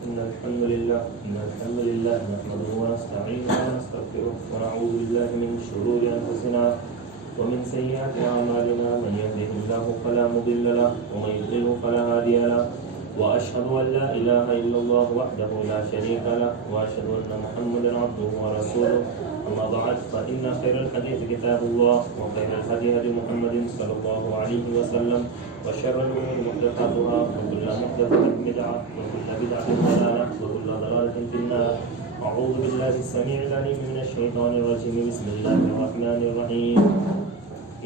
إن الحمد لله نحمده ونستعينه ونستغفره ونعوذ بالله من شرور أنفسنا ومن سيئات أعمالنا من يهده الله فلا مضل له ومن يضلل فلا هادي له وأشهد أن لا إله إلا الله وحده لا شريك له وأشهد أن محمدا عبده ورسوله أما بعد فإن خير الحديث كتاب الله وخير الهدي هدي محمد صلى الله عليه وسلم وشر الأمور محدثاتها وكل محدثة بدعة وكل بدعة ضلالة وكل ضلالة في النار. أعوذ بالله السميع العليم من الشيطان الرجيم. بسم الله الرحمن الرحيم.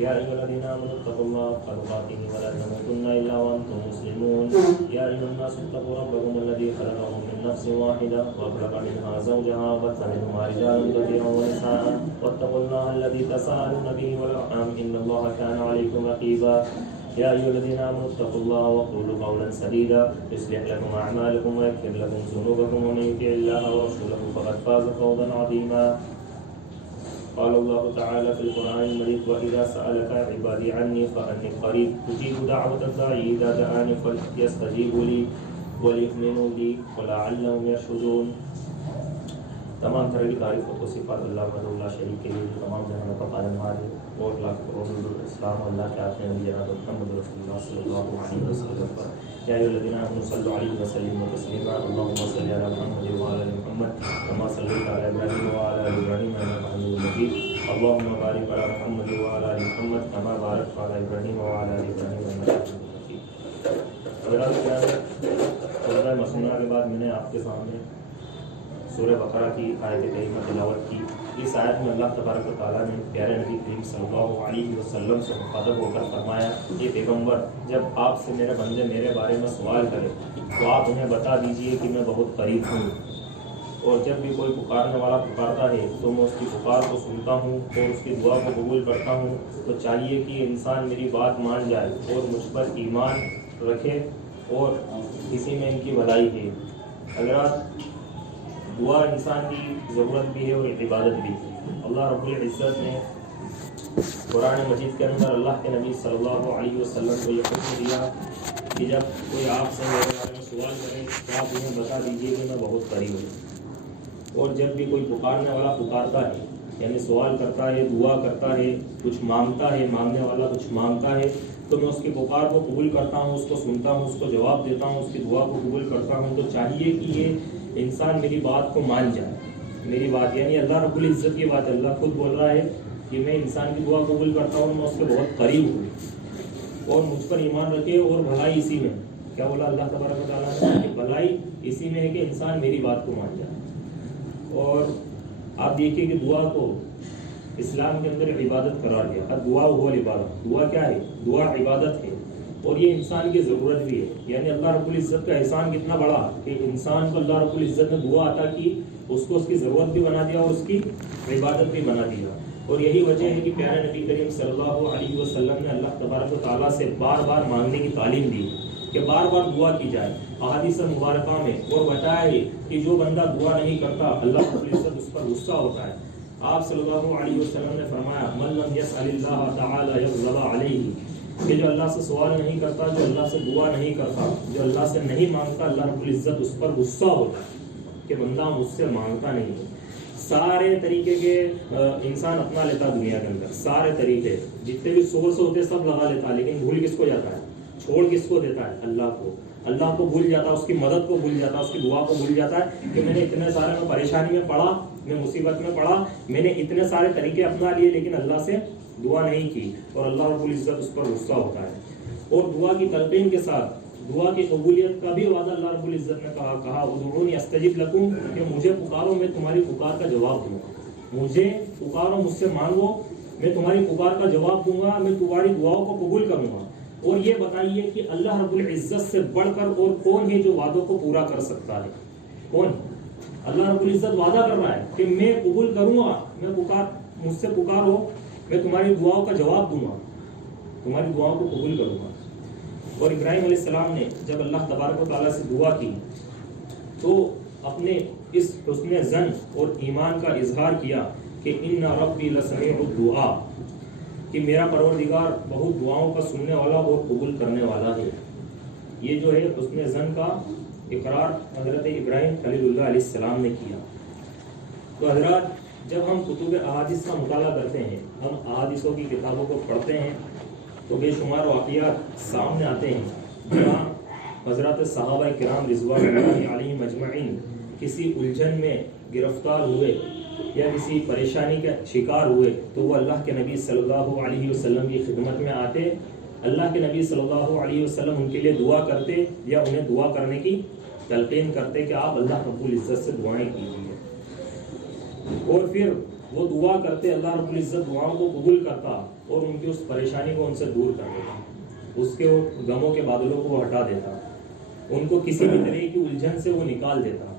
يا أيها الذين آمنوا اتقوا الله حق تقاته ولا تموتن إلا وأنتم مسلمون. يا أيها الناس اتقوا ربكم الذي خلقكم من نفس واحدة وخلق منها زوجها وبث منهما رجالا كثيرا ونساء واتقوا الله الذي تساءلون به والأرحام إن الله كان عليكم رقيبا. يا أيها الذين آمنوا اتقوا الله وقولوا قولا سديدا يصلح لكم أعمالكم ويغفر لكم ذنوبكم ومن يطع الله ورسوله فقد فاز فوزا عظيما. قال الله تعالى في القرآن المجيد وإذا سألك عبادي عني فأني قريب أجيب دعوة الداعي إذا دعاني فليستجيبوا لي وليؤمنوا بي ولعلهم يرشدون. تمام طرح کی تعریف و توصیفات اللہ وحدہ شریک کے لیے جو تمام جہانوں کا پالنہار ہے اور لاکھ کروڑ اسلام اور اللہ کے آخری نبی جناب محمد رسول اللہ صلی اللہ علیہ وسلم پر یا ایھا الذین آمنوا صلوا علیہ وسلموا تسلیما. اللهم صل علی محمد وعلی آل محمد کما صلیت علی ابراہیم وعلی آل ابراہیم انک حمید مجید. اللهم بارک علی محمد وعلی آل محمد کما بارکت علی ابراہیم وعلی آل ابراہیم انک حمید مجید. حضرات خطبہ مسنونہ کے بعد میں نے آپ کے سامنے سورہ بقرہ کی آیت کریمہ تلاوت کی. اس آیت میں اللہ تبارک و تعالیٰ نے پیارے نبی کریم صلی اللہ علیہ وسلم سے مخاطب ہو کر فرمایا یہ پیغمبر جب آپ سے میرے بندے میرے بارے میں سوال کرے تو آپ انہیں بتا دیجئے کہ میں بہت قریب ہوں اور جب بھی کوئی پکارنے والا پکارتا ہے تو میں اس کی پکار کو سنتا ہوں اور اس کی دعا کو قبول کرتا ہوں. تو چاہیے کہ انسان میری بات مان جائے اور مجھ پر ایمان رکھے اور اسی میں ان کی بھلائی ہے. حضرات دعا انسان کی ضرورت بھی ہے اور عبادت بھی. اللہ رب العزت نے قرآن مجید کے اندر اللہ کے نبی صلی اللہ علیہ وسلم کو یہ حکم دیا کہ جب کوئی آپ سے میرے بارے میں سوال کرے تو آپ انہیں بتا دیجیے کہ میں بہت قریب ہوں. اور جب بھی کوئی پکارنے والا پکارتا ہے یعنی سوال کرتا ہے دعا کرتا ہے کچھ مانگتا ہے مانگنے والا کچھ مانگتا ہے تو میں اس کی پکار کو قبول کرتا ہوں اس کو سنتا ہوں اس کو جواب دیتا ہوں اس کی دعا کو قبول کرتا ہوں. تو چاہیے کہ یہ انسان میری بات کو مان جائے. میری بات یعنی اللہ رب العزت کی بات. اللہ خود بول رہا ہے کہ میں انسان کی دعا قبول کرتا ہوں میں اس کے بہت قریب ہوں اور مجھ پر ایمان رکھے اور بھلائی اسی میں. کیا بولا اللہ تبارک و تعالیٰ نے کہ بھلائی اسی میں ہے کہ انسان میری بات کو مان جائے. اور آپ دیکھیے کہ دعا کو اسلام کے اندر عبادت قرار دیا. اب دعا ہوا عبادت. دعا کیا ہے؟ دعا عبادت ہے اور یہ انسان کی ضرورت بھی ہے. یعنی اللہ رب العزت کا احسان کتنا بڑا کہ انسان کو اللہ رب العزت نے دعا عطا کی اس کو اس کی ضرورت بھی بنا دیا اور اس کی عبادت بھی بنا دیا. اور یہی وجہ ہے کہ پیارے نبی کریم صلی اللہ علیہ وسلم نے اللہ تبارک و تعالیٰ سے بار بار مانگنے کی تعلیم دی کہ بار بار دعا کی جائے. احادیث مبارکہ میں اور بتایا ہے کہ جو بندہ دعا نہیں کرتا اللہ رب العزت اس پر غصہ ہوتا ہے. آپ صلی اللہ علیہ وسلم نے فرمایا من لم یسأل اللہ تعالی یغضب علیہ کہ جو اللہ سے سوال نہیں کرتا جو اللہ سے دعا نہیں کرتا جو اللہ سے نہیں مانگتا اللہ رب العزت اس پر غصہ ہوتا ہے کہ بندہ مجھ سے مانگتا نہیں ہے. سارے طریقے کے انسان اپنا لیتا دنیا کے اندر. سارے طریقے جتنے بھی سورس ہوتے سب لگا لیتا لیکن بھول کس کو جاتا ہے؟ چھوڑ کس کو دیتا ہے؟ اللہ کو. اللہ کو بھول جاتا اس کی مدد کو بھول جاتا اس کی دعا کو بھول جاتا ہے کہ میں نے اتنے سارے میں پریشانی میں پڑا میں مصیبت میں پڑا میں نے اتنے سارے طریقے اپنا لیے لیکن اللہ سے دعا نہیں کی اور اللہ رب العزت اس پر غصہ ہوتا ہے. اور دعا کی تلقین کے ساتھ دعا کی قبولیت کا بھی وعدہ اللہ رب العزت نے کہا ادعونی استجب لکم کہ مجھے پکارو میں تمہاری پکار کا جواب دوں گا. مجھے پکارو مجھ سے مانگو میں تمہاری پکار کا جواب دوں گا میں تمہاری دعاؤں کو قبول کروں گا. اور یہ بتائیے کہ اللہ رب العزت سے بڑھ کر اور کون ہے جو وعدوں کو پورا کر سکتا ہے؟ کون؟ اللہ رب العزت وعدہ کر رہا ہے کہ میں قبول کروں گا مجھ سے پکارو میں تمہاری دعاؤں کا جواب دوں گا تمہاری دعاؤں کو قبول کروں گا. اور ابراہیم علیہ السلام نے جب اللہ تبارک و تعالیٰ سے دعا کی تو اپنے اس حسن ظن اور ایمان کا اظہار کیا کہ ان ربی لسمیع الدعاء کہ میرا پروردگار بہت دعاؤں کا سننے والا اور قبول کرنے والا ہے. یہ جو ہے حسن ظن کا اقرار حضرت ابراہیم خلیل اللہ علیہ السلام نے کیا۔ تو حضرات، جب ہم کتب احادیث کا مطالعہ کرتے ہیں، ہم احادیثوں کی کتابوں کو پڑھتے ہیں، تو بے شمار واقعات سامنے آتے ہیں جہاں حضرات صحابہ کرام رضوان اللہ علیہم اجمعین کسی الجھن میں گرفتار ہوئے یا کسی پریشانی کا شکار ہوئے تو وہ اللہ کے نبی صلی اللہ علیہ وسلم کی خدمت میں آتے، اللہ کے نبی صلی اللہ علیہ وسلم ان کے لیے دعا کرتے یا انہیں دعا کرنے کی تلقین کرتے کہ آپ اللہ رب العزت سے دعائیں کیجیے، اور پھر وہ دعا کرتے، اللہ رب العزت دعاؤں کو قبول کرتا اور ان کی اس پریشانی کو ان سے دور کر دیتا، اس کے غموں کے بادلوں کو وہ ہٹا دیتا، ان کو کسی بھی طرح کی الجھن سے وہ نکال دیتا۔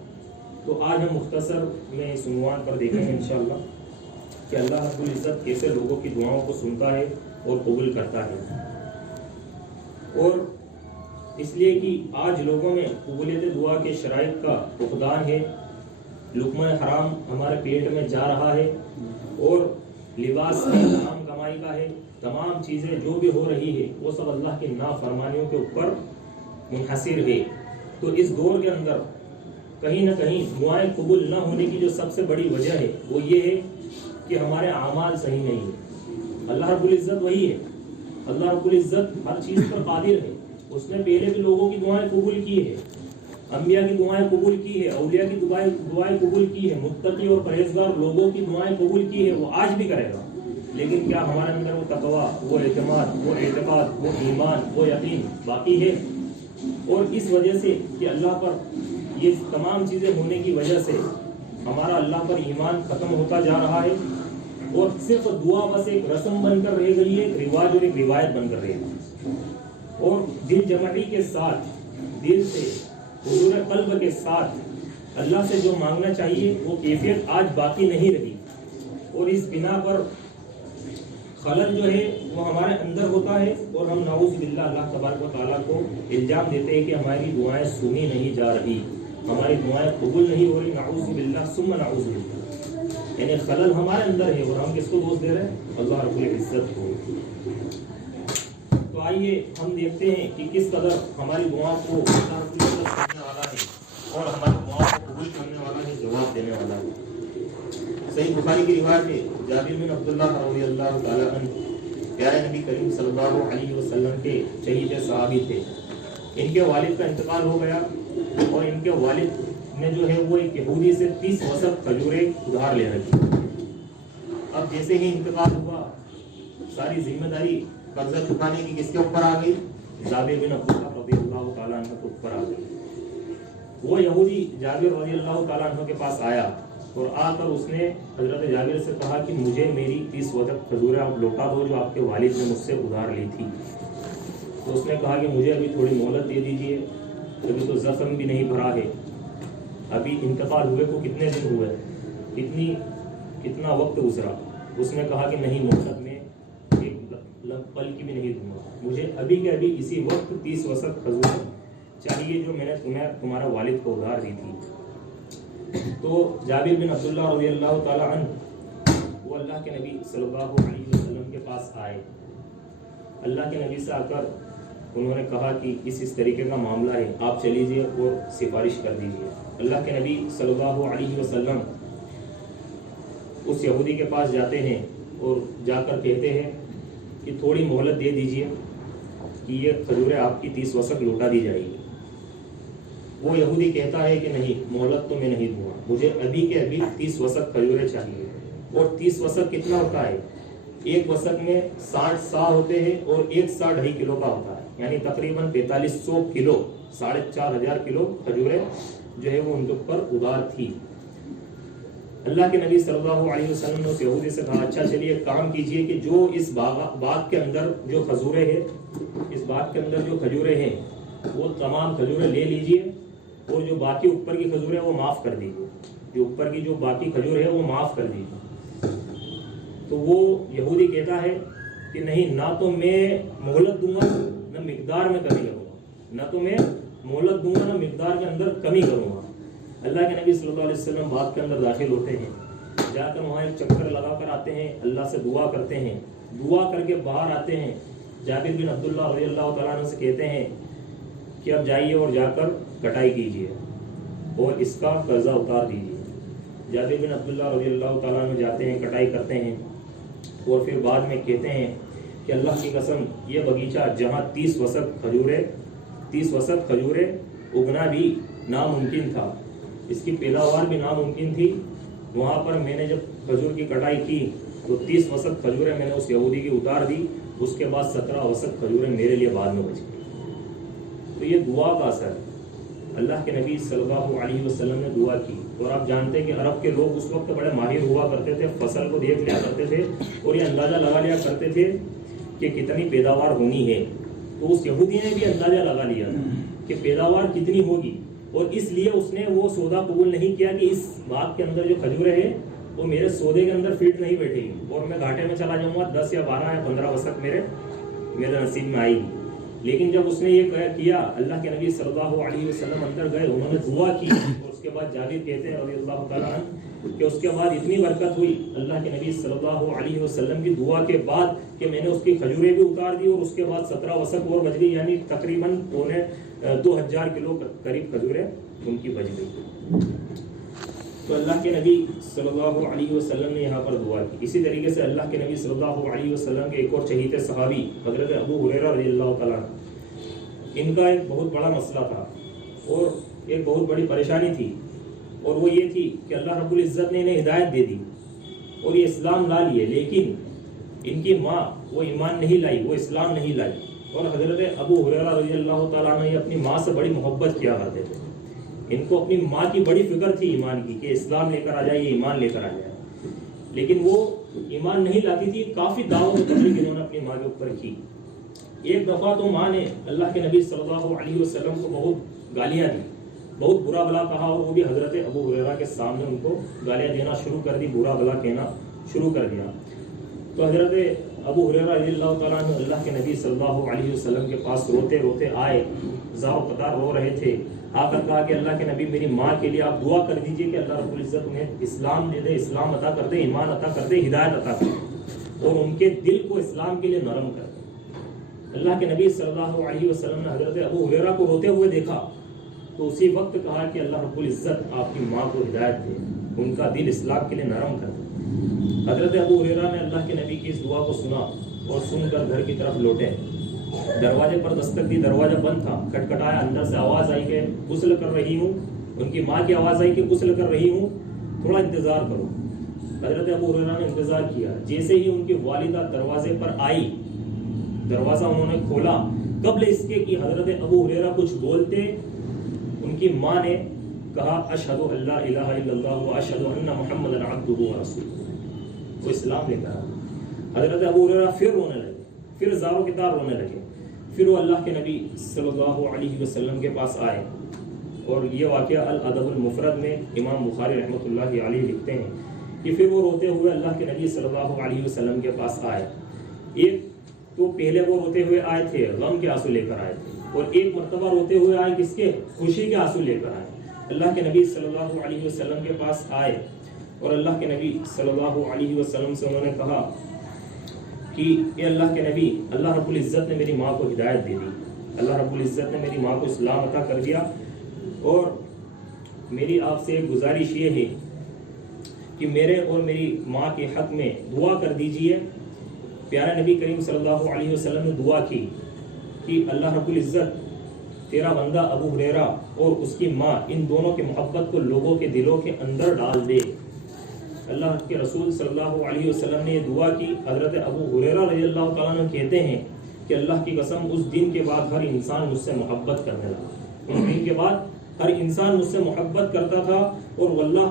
تو آج ہم مختصر میں اس عنوان پر دیکھیں گے انشاءاللہ کہ اللہ رب العزت کیسے لوگوں کی دعاؤں کو سنتا ہے اور قبول کرتا ہے، اور اس لیے کہ آج لوگوں میں قبولیت دعا کے شرائط کا فقدان ہے، لقمہ حرام ہمارے پیٹ میں جا رہا ہے، اور لباس کی حرام کمائی کا ہے، تمام چیزیں جو بھی ہو رہی ہے وہ سب اللہ کی نافرمانیوں کے اوپر منحصر ہے۔ تو اس دور کے اندر کہیں نہ کہیں دعائیں قبول نہ ہونے کی جو سب سے بڑی وجہ ہے وہ یہ ہے کہ ہمارے اعمال صحیح نہیں ہیں۔ اللہ رب العزت وہی ہے، اللہ رب العزت ہر چیز پر قادر ہے، اس نے پہلے بھی لوگوں کی دعائیں قبول کی ہے، انبیاء کی دعائیں قبول کی ہے، اولیاء کی دعائیں قبول کی ہے، متقی اور پرہیزگار لوگوں کی دعائیں قبول کی ہے، وہ آج بھی کرے گا۔ لیکن کیا ہمارے اندر وہ تقویٰ، وہ اعتماد، وہ اعتقاد، وہ ایمان، وہ یقین باقی ہے؟ اور اس وجہ سے کہ اللہ پر یہ تمام چیزیں ہونے کی وجہ سے ہمارا اللہ پر ایمان ختم ہوتا جا رہا ہے، اور صرف دعا بس ایک رسم بن کر رہ گئی ہے، ایک رواج اور ایک روایت بن کر رہ گئی، اور دل جمعی کے ساتھ، دل سے حضور قلب کے ساتھ اللہ سے جو مانگنا چاہیے وہ کیفیت آج باقی نہیں رہی، اور اس بنا پر خلل جو ہے وہ ہمارے اندر ہوتا ہے، اور ہم نعوذ باللہ اللہ تبارک و تعالیٰ کو الزام دیتے ہیں کہ ہماری دعائیں سنی نہیں جا رہی، ہماری دعائیں قبول نہیں ہو رہی، نعوذ باللہ ثم نعوذ باللہ، یعنی خلل ہمارے اندر ہے، اور ہم کس کو دوست دے رہے ہیں؟ اللہ رب العزت کو۔ تو آئیے ہم دیکھتے ہیں کہ کس قدر ہماری دعاؤں کو اللہ رب العزت کرنے والا ہے، اور ہماری دعاؤں کو قبول کرنے والا ہے، جواب دینے والا ہے۔ صحیح بخاری کی روایت ہے، جابر بن عبداللہ رضی اللہ تعالیٰ عنہ پیارے نبی کریم صلی اللہ علیہ وسلم کے چہیتے صحابی تھے، ان کے والد کا انتقال ہو گیا، اور ان کے والد نے جو ہے وہ ایک یہودی سے 30 وسق کھجوریں ادھار لے رکھی۔ اب جیسے ہی انتقال ہوا، ساری ذمہ داری قرضہ چکانے کی کس کے اوپر آ گئی؟ جابر بن عبداللہ رضی اللہ تعالیٰ عنہ کے اوپر آ گئی۔ وہ یہودی جابر رضی اللہ تعالیٰ عنہ کے پاس آیا، اور آ کر اس نے حضرت جابر سے کہا کہ مجھے میری 30 وسق کھجوریں آپ لوٹا دو جو آپ کے والد نے مجھ سے ادھار لی تھی۔ تو اس نے کہا کہ مجھے ابھی تھوڑی مہلت دے دیجیے، ابھی تو زخم بھی نہیں بھرا ہے، ابھی انتقال ہوئے کو کتنے دن ہوئے، کتنا وقت گزرا۔ اس نے کہا کہ نہیں، مہلت میں ایک پل کی بھی نہیں دوں گا، مجھے ابھی کے ابھی اسی وقت 30 وسق کھجور چاہیے جو میں نے تمہیں تمہارا والد کو ادھار دی تھی۔ تو جابر بن عبداللہ رضی اللہ تعالیٰ عنہ وہ اللہ کے نبی صلی اللہ علیہ وسلم کے پاس آئے، اللہ کے نبی سے آ کر انہوں نے کہا کہ اس طریقے کا معاملہ ہے، آپ چلیے اور سفارش کر دیجیے۔ اللہ کے نبی صلی اللہ علیہ وسلم اس یہودی کے پاس جاتے ہیں اور جا کر کہتے ہیں کہ تھوڑی مہلت دے دیجیے کہ یہ کھجوریں آپ کی 30 وسق لوٹا دی جائے گی۔ وہ یہودی کہتا ہے کہ نہیں، مہلت تو میں نہیں دوں گا، مجھے ابھی کے ابھی 30 وسق کھجوریں چاہیے۔ اور 30 وسق کتنا ہوتا ہے؟ ایک وسق میں 60 سا ہوتے ہیں، اور ایک سا 2.5 کلو کا ہوتا ہے، یعنی تقریباً 4500 کلو، 4500 کلو کھجوریں جو ہے وہ ان کے اوپر ادھار تھی۔ اللہ کے نبی صلی اللہ علیہ وسلم نے اس یہودی سے کہا اچھا چلیے ایک کام کیجئے کہ جو اس باغ کے اندر جو کھجوریں ہیں، اس باغ کے اندر جو کھجوریں ہیں وہ تمام کھجوریں لے لیجئے، اور جو باقی اوپر کی کھجوریں وہ معاف کر دیجئے، جو اوپر کی جو باقی کھجور ہے وہ معاف کر دیجئے۔ تو وہ یہودی کہتا ہے کہ نہیں، نہ تو میں مہلت دوں گا نہ مقدار میں کمی کروں گا، نہ تو میں مہلت دوں گا نہ مقدار کے اندر کمی کروں گا۔ اللہ کے نبی صلی اللہ علیہ وسلم باغ کے اندر داخل ہوتے ہیں، جا کر وہاں ایک چکر لگا کر آتے ہیں، اللہ سے دعا کرتے ہیں، دعا کر کے باہر آتے ہیں، جابر بن عبداللہ رضی اللہ تعالیٰ عنہ سے کہتے ہیں کہ اب جائیے اور جا کر کٹائی کیجیے اور اس کا قرضہ اتار دیجیے۔ جابر بن عبداللہ رضی اللہ تعالیٰ عنہ جاتے ہیں، کٹائی کرتے ہیں اور پھر بعد میں کہتے ہیں کہ اللہ کی قسم یہ باغیچہ جہاں 30 وسق کھجوریں اگنا بھی ناممکن تھا، اس کی پیداوار بھی ناممکن تھی، وہاں پر میں نے جب کھجور کی کٹائی کی تو 30 وسق کھجوریں میں نے اس یہودی کی اتار دی، اس کے بعد 17 وسق کھجوریں میرے لیے بعد میں بچ گئی۔ تو یہ دعا کا اثر ہے۔ اللہ کے نبی صلی اللہ علیہ وسلم نے دعا کی، اور آپ جانتے ہیں کہ عرب کے لوگ اس وقت بڑے ماہر ہوا کرتے تھے، فصل کو دیکھ لیا کرتے تھے اور یہ اندازہ لگا لیا کرتے تھے کہ کتنی پیداوار ہونی ہے۔ تو اس یہودی نے بھی اندازہ لگا لیا تھا کہ پیداوار کتنی ہوگی، اور اس لیے اس نے وہ سودا قبول نہیں کیا کہ اس باغ کے اندر جو کھجوریں ہیں وہ میرے سودے کے اندر فٹ نہیں بیٹھے گی اور میں گھاٹے میں چلا جاؤں گا، 10 یا 12 یا 15 وسق میرے نصیب میں آئے گی۔ لیکن جب اس نے یہ کیا، اللہ کے نبی صلی اللہ علیہ وسلم اندر گئے، انہوں نے دعا کی، اور اس کے بعد جابر کہتے ہیں رضی اللہ تعالیٰ عنہ کہ اس کے بعد اتنی برکت ہوئی اللہ کے نبی صلی اللہ علیہ وسلم کی دعا کے بعد کہ میں نے اس کی کھجوریں بھی اتار دی اور اس کے بعد 17 وسق اور بچ گئی، یعنی تقریباً 2000 کلو قریب کھجوریں ان کی بچ گئی۔ تو اللہ کے نبی صلی اللہ علیہ وسلم نے یہاں پر دعا کی۔ اسی طریقے سے اللہ کے نبی صلی اللہ علیہ وسلم کے ایک اور چہیتے صحابی حضرت ابو ہریرہ رضی اللہ تعالیٰ، ان کا ایک بہت بڑا مسئلہ تھا اور ایک بہت بڑی پریشانی تھی، اور وہ یہ تھی کہ اللہ رب العزت نے انہیں ہدایت دے دی اور یہ اسلام لا لیے، لیکن ان کی ماں وہ ایمان نہیں لائی، وہ اسلام نہیں لائی، اور حضرت ابو ہریرہ رضی اللہ تعالیٰ عنہ اپنی ماں سے بڑی محبت کیا کرتے تھے، ان کو اپنی ماں کی بڑی فکر تھی ایمان کی کہ اسلام لے کر آ جائے، یہ ایمان لے کر آ جائے، لیکن وہ ایمان نہیں لاتی تھی۔ کافی دعوت و تبلیغ انہوں نے اپنی ماں کے اوپر کی۔ ایک دفعہ تو ماں نے اللہ کے نبی صلی اللہ علیہ وسلم کو بہت گالیاں دی، بہت برا بلا کہا، اور وہ بھی حضرت ابو ہریرہ کے سامنے ان کو گالیاں دینا شروع کر دی، برا بلا کہنا شروع کر دیا۔ تو حضرت ابو ہریرہ رضی اللہ تعالیٰ عنہ اللہ کے نبی صلی اللہ علیہ وسلم کے پاس روتے روتے آئے، زار و قطار رو رہے تھے، آ کر کہا کہ اللہ کے نبی میری ماں کے لیے آپ دعا کر دیجئے کہ اللہ رب العزت انہیں اسلام دے دے، اسلام عطا کر دے، ایمان عطا کر دے، ہدایت عطا کر دے، اور ان کے دل کو اسلام کے لیے نرم کر دے۔ اللہ کے نبی صلی اللہ علیہ وسلم نے حضرت ابو ہریرہ کو روتے ہوئے دیکھا تو اسی وقت کہا کہ اللہ رب العزت آپ کی ماں کو ہدایت دے، ان کا دل اسلام کے لیے نرم کر دے۔ حضرت ابو ہریرہ نے اللہ کے نبی کی اس دعا کو سنا اور سن کر گھر کی طرف لوٹے، دروازے پر دستک دی، دروازہ بند تھا، کھٹکھٹایا، اندر سے آواز آئی کہ غسل کر رہی ہوں، ان کی ماں کی آواز آئی کہ غسل کر رہی ہوں، تھوڑا انتظار کرو۔ حضرت ابو ہریرہ نے انتظار کیا، جیسے ہی ان کی والدہ دروازے پر آئی، دروازہ انہوں نے کھولا، قبل اس کے کہ حضرت ابو ہریرہ کچھ بولتے ان کی ماں نے کہا اشہد ان لا الہ الا اللہ و اشہد ان محمد عبدہ و رسولہ، وہ اسلام لے کر حضرت ابو ہریرہ پھر رونے لگے، پھر زاروں کی طرح رونے لگے۔ پھر وہ اللہ کے نبی صلی اللہ علیہ وسلم کے پاس آئے، اور یہ واقعہ الادب المفرد میں امام بخاری رحمۃ اللہ علیہ لکھتے ہیں کہ پھر وہ روتے ہوئے اللہ کے نبی صلی اللہ علیہ وسلم کے پاس آئے۔ ایک تو پہلے وہ روتے ہوئے آئے تھے، غم کے آنسو لے کر آئے تھے، اور ایک مرتبہ روتے ہوئے آئے کس کے؟ خوشی کے آنسو لے کر آئے۔ اللہ کے نبی صلی اللہ علیہ وسلم کے پاس آئے اور اللہ کے نبی صلی اللہ علیہ وسلم سے انہوں نے کہا کہ اے اللہ کے نبی، اللہ رب العزت نے میری ماں کو ہدایت دے دی، اللہ رب العزت نے میری ماں کو اسلام عطا کر دیا، اور میری آپ سے ایک گزارش یہ ہے کہ میرے اور میری ماں کے حق میں دعا کر دیجئے۔ پیارے نبی کریم صلی اللہ علیہ وسلم نے دعا کی کہ اللہ رب العزت تیرا بندہ ابو ہریرہ اور اس کی ماں، ان دونوں کی محبت کو لوگوں کے دلوں کے اندر ڈال دے۔ اللہ کے رسول صلی اللہ علیہ وسلم نے یہ دعا کی۔ حضرت ابو ہریرہ رضی اللہ تعالیٰ عنہ کہتے ہیں کہ اللہ کی قسم اس دن کے بعد ہر انسان مجھ سے محبت کرنے لگا، اس دن کے بعد ہر انسان مجھ سے محبت کرتا تھا، اور واللہ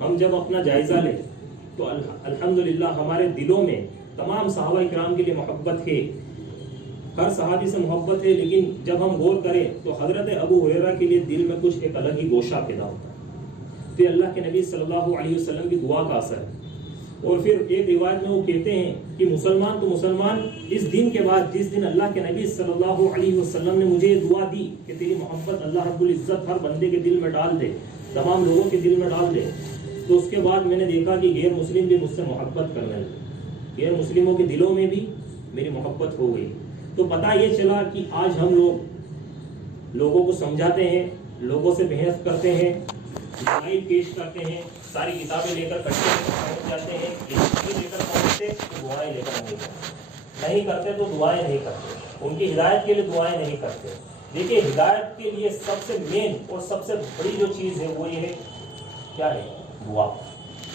ہم جب اپنا جائزہ لیں تو الحمدللہ ہمارے دلوں میں تمام صحابہ کرام کے لیے محبت ہے، ہر صحابی سے محبت ہے، لیکن جب ہم غور کریں تو حضرت ابو ہریرہ کے لیے دل میں کچھ ایک الگ ہی گوشہ پیدا ہوتا ہے۔ تو اللہ کے نبی صلی اللہ علیہ وسلم کی دعا کا اثر ہے۔ اور پھر ایک روایت میں وہ کہتے ہیں کہ مسلمان تو مسلمان اس دن کے بعد جس دن اللہ کے نبی صلی اللہ علیہ وسلم نے مجھے یہ دعا دی کہ تیری محبت اللہ رب العزت ہر بندے کے دل میں ڈال دے، تمام لوگوں کے دل میں ڈال دے، تو اس کے بعد میں نے دیکھا کہ غیر مسلم بھی مجھ سے محبت کرنے لگے، غیر مسلموں کے دلوں میں بھی میری محبت ہو گئی۔ تو پتہ یہ چلا کہ آج ہم لوگ لوگوں کو سمجھاتے ہیں، لوگوں سے بحث کرتے ہیں، دلائل پیش کرتے ہیں، ساری کتابیں لے کر کٹے پہنچ جاتے ہیں، لے کر پہنچتے تو دعائیں لے کر نہیں کرتے تو دعائیں نہیں کرتے، ان کی ہدایت کے لیے دعائیں نہیں کرتے۔ دیکھیے ہدایت کے لیے سب سے مین اور سب سے بڑی جو چیز ہے وہ یہ ہے، کیا ہے؟ دعا۔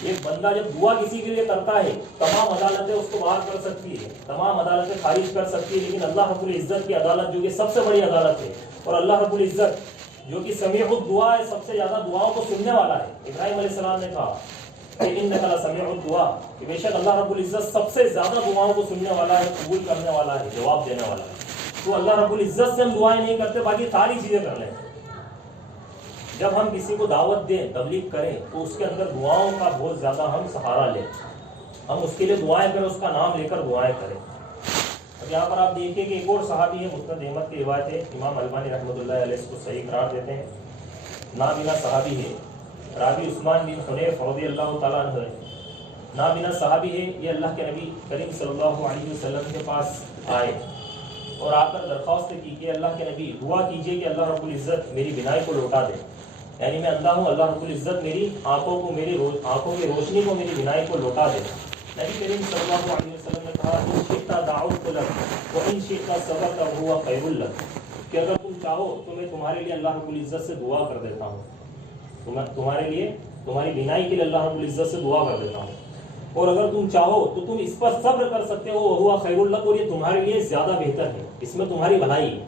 ایک بندہ جب دعا کسی کے لیے کرتا ہے، تمام عدالتیں اس کو باہر کر سکتی ہے، تمام عدالتیں خارج کر سکتی ہے، لیکن اللہ رب العزت کی عدالت جو کہ سب سے بڑی عدالت ہے، اور اللہ رب العزت جو کہ سمیع الدعا ہے، سب سے زیادہ دعاؤں کو سننے والا ہے۔ ابراہیم علیہ السلام نے کہا کہ انک لسمیع الدعاء، کہ بے شک اللہ رب العزت سب سے زیادہ دعاؤں کو سننے والا ہے، قبول کرنے والا ہے، جواب دینے والا ہے۔ تو اللہ رب العزت سے ہم دعائیں نہیں کرتے، باقی ساری چیزیں کر لیں۔ جب ہم کسی کو دعوت دیں، تبلیغ کریں، تو اس کے اندر دعاؤں کا بہت زیادہ ہم سہارا لیں، ہم اس کے لیے دعائیں کریں، اس کا نام لے کر دعائیں کریں۔ اب یہاں پر آپ دیکھیں کہ ایک اور صحابی ہے، مسند احمد کی روایت ہے، امام البانی رحمۃ اللہ علیہ اس کو صحیح قرار دیتے ہیں، نابینا صحابی ہے، راوی عثمان بن حنیف رضی اللہ تعالیٰ عنہ ہے، نابینا صحابی ہے، یہ اللہ کے نبی کریم صلی اللہ علیہ وسلم کے پاس آئے اور آ کر درخواست کی کہ اللہ کے نبی دعا کیجئے کہ اللہ رب العزت میری بینائی کو لوٹا دے، یعنی میں اندھا ہوں، اللہ رب العزت میری آنکھوں کو، میری آنکھوں کی روشنی کو، میری بینائی کو لوٹا دے۔ نبی کریم صلی اللہ علیہ وسلم نے کہا ان شئت دعوت لک وان شئت صبرت وهو خیر لک، کہ اگر تم چاہو تو میں تمہارے لیے اللہ رب العزت سے دعا کر دیتا ہوں، تو میں تمہارے لیے، تمہاری بینائی کے لیے اللہ رب العزت سے دعا کر دیتا ہوں، اور اگر تم چاہو تو تم اس پر صبر کر سکتے ہو، وهو خیر لک، اور یہ تمہارے لیے زیادہ بہتر ہے، اس میں تمہاری بھلائی ہے۔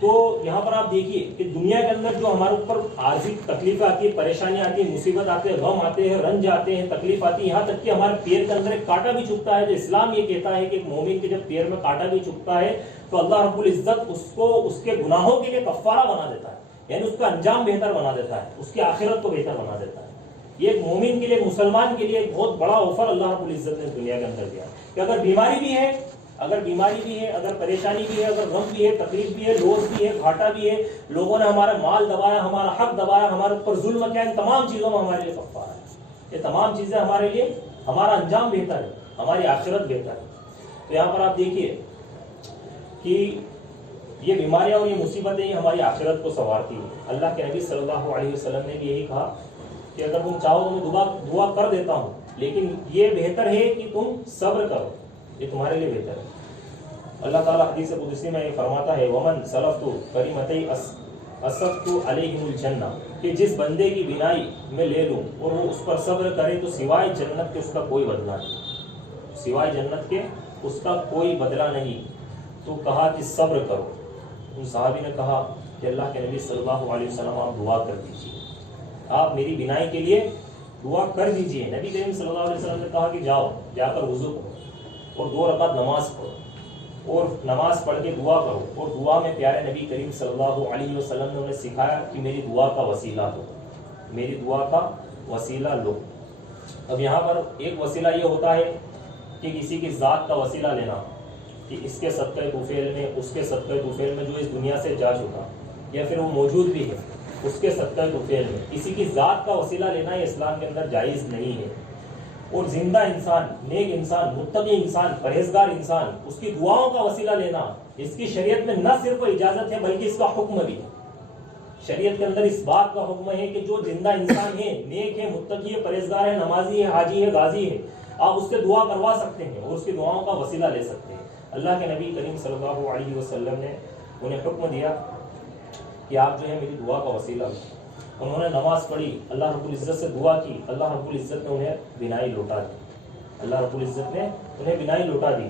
تو یہاں پر آپ دیکھیے کہ دنیا کے اندر جو ہمارے اوپر عارضی تکلیف آتی ہے، پریشانیاں آتی ہیں، مصیبت آتے ہیں، غم آتے ہیں، رنج آتے ہیں، تکلیف آتی ہے، یہاں تک کہ ہمارے پیر کے اندر ایک کانٹا بھی چبھتا ہے، تو اسلام یہ کہتا ہے کہ ایک مومن کے جب پیر میں کانٹا بھی چبھتا ہے تو اللہ رب العزت اس کو اس کے گناہوں کے لیے کفارہ بنا دیتا ہے، یعنی اس کا انجام بہتر بنا دیتا ہے، اس کی آخرت کو بہتر بنا دیتا ہے۔ یہ ایک مومن کے لیے، ایک مسلمان کے لیے ایک بہت بڑا آفر اللہ رب العزت نے دنیا کے اندر دیا کہ اگر بیماری بھی ہے، اگر پریشانی بھی ہے، اگر غم بھی ہے، تکلیف بھی ہے، لوس بھی ہے، گھاٹا بھی ہے، لوگوں نے ہمارا مال دبایا، ہمارا حق دبایا، ہمارے اوپر ظلم کیا، ان تمام چیزوں میں ہمارے لیے کفارہ ہے۔ یہ تمام چیزیں ہمارے لیے، ہمارا انجام بہتر ہے، ہماری آخرت بہتر ہے۔ تو یہاں پر آپ دیکھیے کہ یہ بیماریاں اور یہ مصیبتیں یہ ہماری آخرت کو سنوارتی ہیں۔ اللہ کے نبی صلی اللہ علیہ وسلم نے بھی یہی کہا کہ اگر تم چاہو تو میں دعا کر دیتا ہوں، لیکن یہ بہتر ہے کہ تم صبر کرو، یہ تمہارے لیے بہتر ہے۔ اللہ تعالیٰ حدیث قدسی میں یہ فرماتا ہے ومن صرفت کریمتی اصبت علیہم الجنہ، کہ جس بندے کی بینائی میں لے لوں اور وہ اس پر صبر کرے تو سوائے جنت کے اس کا کوئی بدلہ نہیں، سوائے جنت کے اس کا کوئی بدلہ نہیں۔ تو کہا کہ صبر کرو۔ ان صحابی نے کہا کہ اللہ کے نبی صلی اللہ علیہ وسلم آپ دعا کر دیجیے، آپ میری بینائی کے لیے دعا کر دیجیے۔ نبی کریم صلی اللہ علیہ وسلم نے کہا کہ جاؤ، جا کر وضو کرو اور 2 رکعت نماز پڑھو اور نماز پڑھ کے دعا کرو، اور دعا میں پیارے نبی کریم صلی اللہ علیہ وسلم نے انہیں سکھایا کہ میری دعا کا وسیلہ دو، میری دعا کا وسیلہ لو۔ اب یہاں پر ایک وسیلہ یہ ہوتا ہے کہ کسی کی ذات کا وسیلہ لینا، کہ اس کے صدقہ طفیل میں، اس کے صدقہ طفیل میں جو اس دنیا سے جا چکا یا پھر وہ موجود بھی ہے اس کے صدقہ طفیل میں کسی کی ذات کا وسیلہ لینا یہ اسلام کے اندر جائز نہیں ہے۔ اور زندہ انسان، نیک انسان، متقی انسان، پرہیزگار انسان، اس کی دعاؤں کا وسیلہ لینا اس کی شریعت میں نہ صرف اجازت ہے بلکہ اس کا حکم بھی ہے۔ شریعت کے اندر اس بات کا حکم ہے کہ جو زندہ انسان ہے، نیک ہے، متقی ہے، پرہیزگار ہے، نمازی ہے، حاجی ہے، غازی ہے، آپ اس سے دعا کروا سکتے ہیں اور اس کی دعاؤں کا وسیلہ لے سکتے ہیں۔ اللہ کے نبی کریم صلی اللہ علیہ وسلم نے انہیں حکم دیا کہ آپ جو ہے میری دعا کا وسیلہ ہو۔ انہوں نے نماز پڑھی، اللہ رب العزت سے دعا کی، اللہ رب العزت نے انہیں بینائی لوٹا دی، اللہ رب العزت نے انہیں بینائی لوٹا دی۔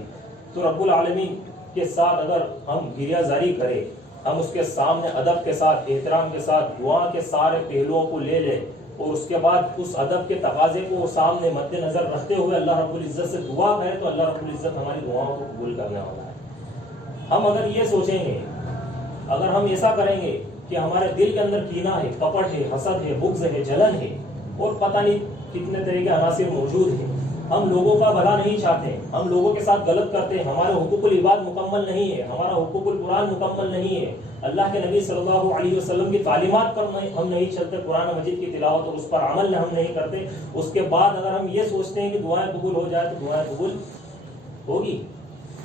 تو رب العالمین کے ساتھ اگر ہم گریہ زاری کریں، ہم اس کے سامنے ادب کے ساتھ، احترام کے ساتھ دعا کے سارے پہلوؤں کو لے لیں اور اس کے بعد اس ادب کے تقاضے کو سامنے مد نظر رکھتے ہوئے اللہ رب العزت سے دعا کریں تو اللہ رب العزت ہماری دعاؤں کو قبول کرنے والا ہے۔ ہم اگر یہ سوچیں گے، اگر ہم ایسا کریں گے کہ ہمارے دل کے اندر کینہ ہے، کپٹ ہے، حسد ہے، بغض ہے، جلن ہے اور پتہ نہیں کتنے طرح کے عناصر موجود ہیں، ہم لوگوں کا بھلا نہیں چاہتے، ہم لوگوں کے ساتھ غلط کرتے ہیں، ہمارے حقوق العباد مکمل نہیں ہے، ہمارا حقوق القرآن مکمل نہیں ہے، اللہ کے نبی صلی اللہ علیہ وسلم کی تعلیمات پر ہم نہیں چلتے، قرآن مجید کی تلاوت اور اس پر عمل ہم نہیں کرتے، اس کے بعد اگر ہم یہ سوچتے ہیں کہ دعائیں قبول ہو جائے تو دعائیں قبول ہوگی؟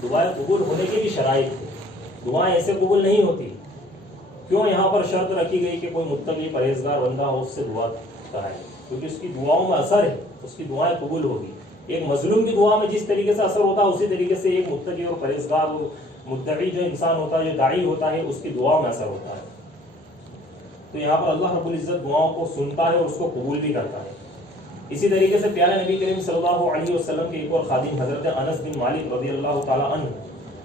دعائیں قبول ہونے کی بھی شرائط ہے، دعائیں ایسے قبول نہیں ہوتی۔ کیوں یہاں پر شرط رکھی گئی کہ کوئی متقی پرہیزگار بندہ ہو اس سے دعا کرائے؟ کیونکہ اس کی دعاؤں میں اثر ہے، اس کی دعائیں قبول ہوگی۔ ایک مظلوم کی دعا میں جس طریقے سے اثر ہوتا ہے اسی طریقے سے ایک متقی اور پرہیزگار مدعی جو انسان ہوتا ہے، جو داعی ہوتا ہے، اس کی دعا میں اثر ہوتا ہے۔ تو یہاں پر اللہ رب العزت دعاؤں کو سنتا ہے اور اس کو قبول بھی کرتا ہے۔ اسی طریقے سے پیارے نبی کریم صلی اللہ علیہ وسلم کے ایک اور خادم حضرت انس بن مالک رضی اللہ تعالیٰ عنہ،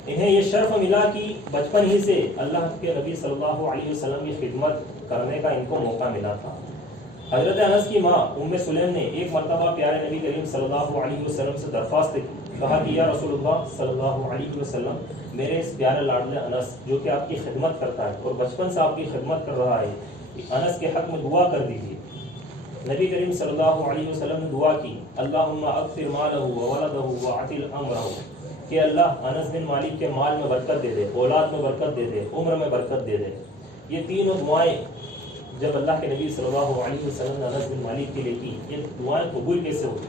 انہیں یہ شرف ملا کہ بچپن ہی سے اللہ کے نبی صلی اللہ علیہ وسلم کی خدمت کرنے کا ان کو موقع ملا تھا۔ حضرت انس کی ماں ام سلیم نے ایک مرتبہ پیارے نبی کریم صلی اللہ علیہ وسلم سے درخواست کی، کہا کہ یا رسول اللہ صلی اللہ علیہ وسلم، میرے اس پیارے لاڈلے انس جو کہ آپ کی خدمت کرتا ہے اور بچپن سے آپ کی خدمت کر رہا ہے، انس کے حق میں دعا کر دیجیے۔ نبی کریم صلی اللہ علیہ وسلم نے دعا کی، اللہم اکثر مالہ وولدہ وعطل امرہ، کہ اللہ انس بن مالک کے مال میں برکت دے دے، اولاد میں برکت دے دے، عمر میں برکت دے دے۔ یہ تینوں دعائیں جب اللہ کے نبی صلی اللہ علیہ وسلم نے انس بن مالک کے لیے کی، یہ دعائیں قبول کیسے ہوئی؟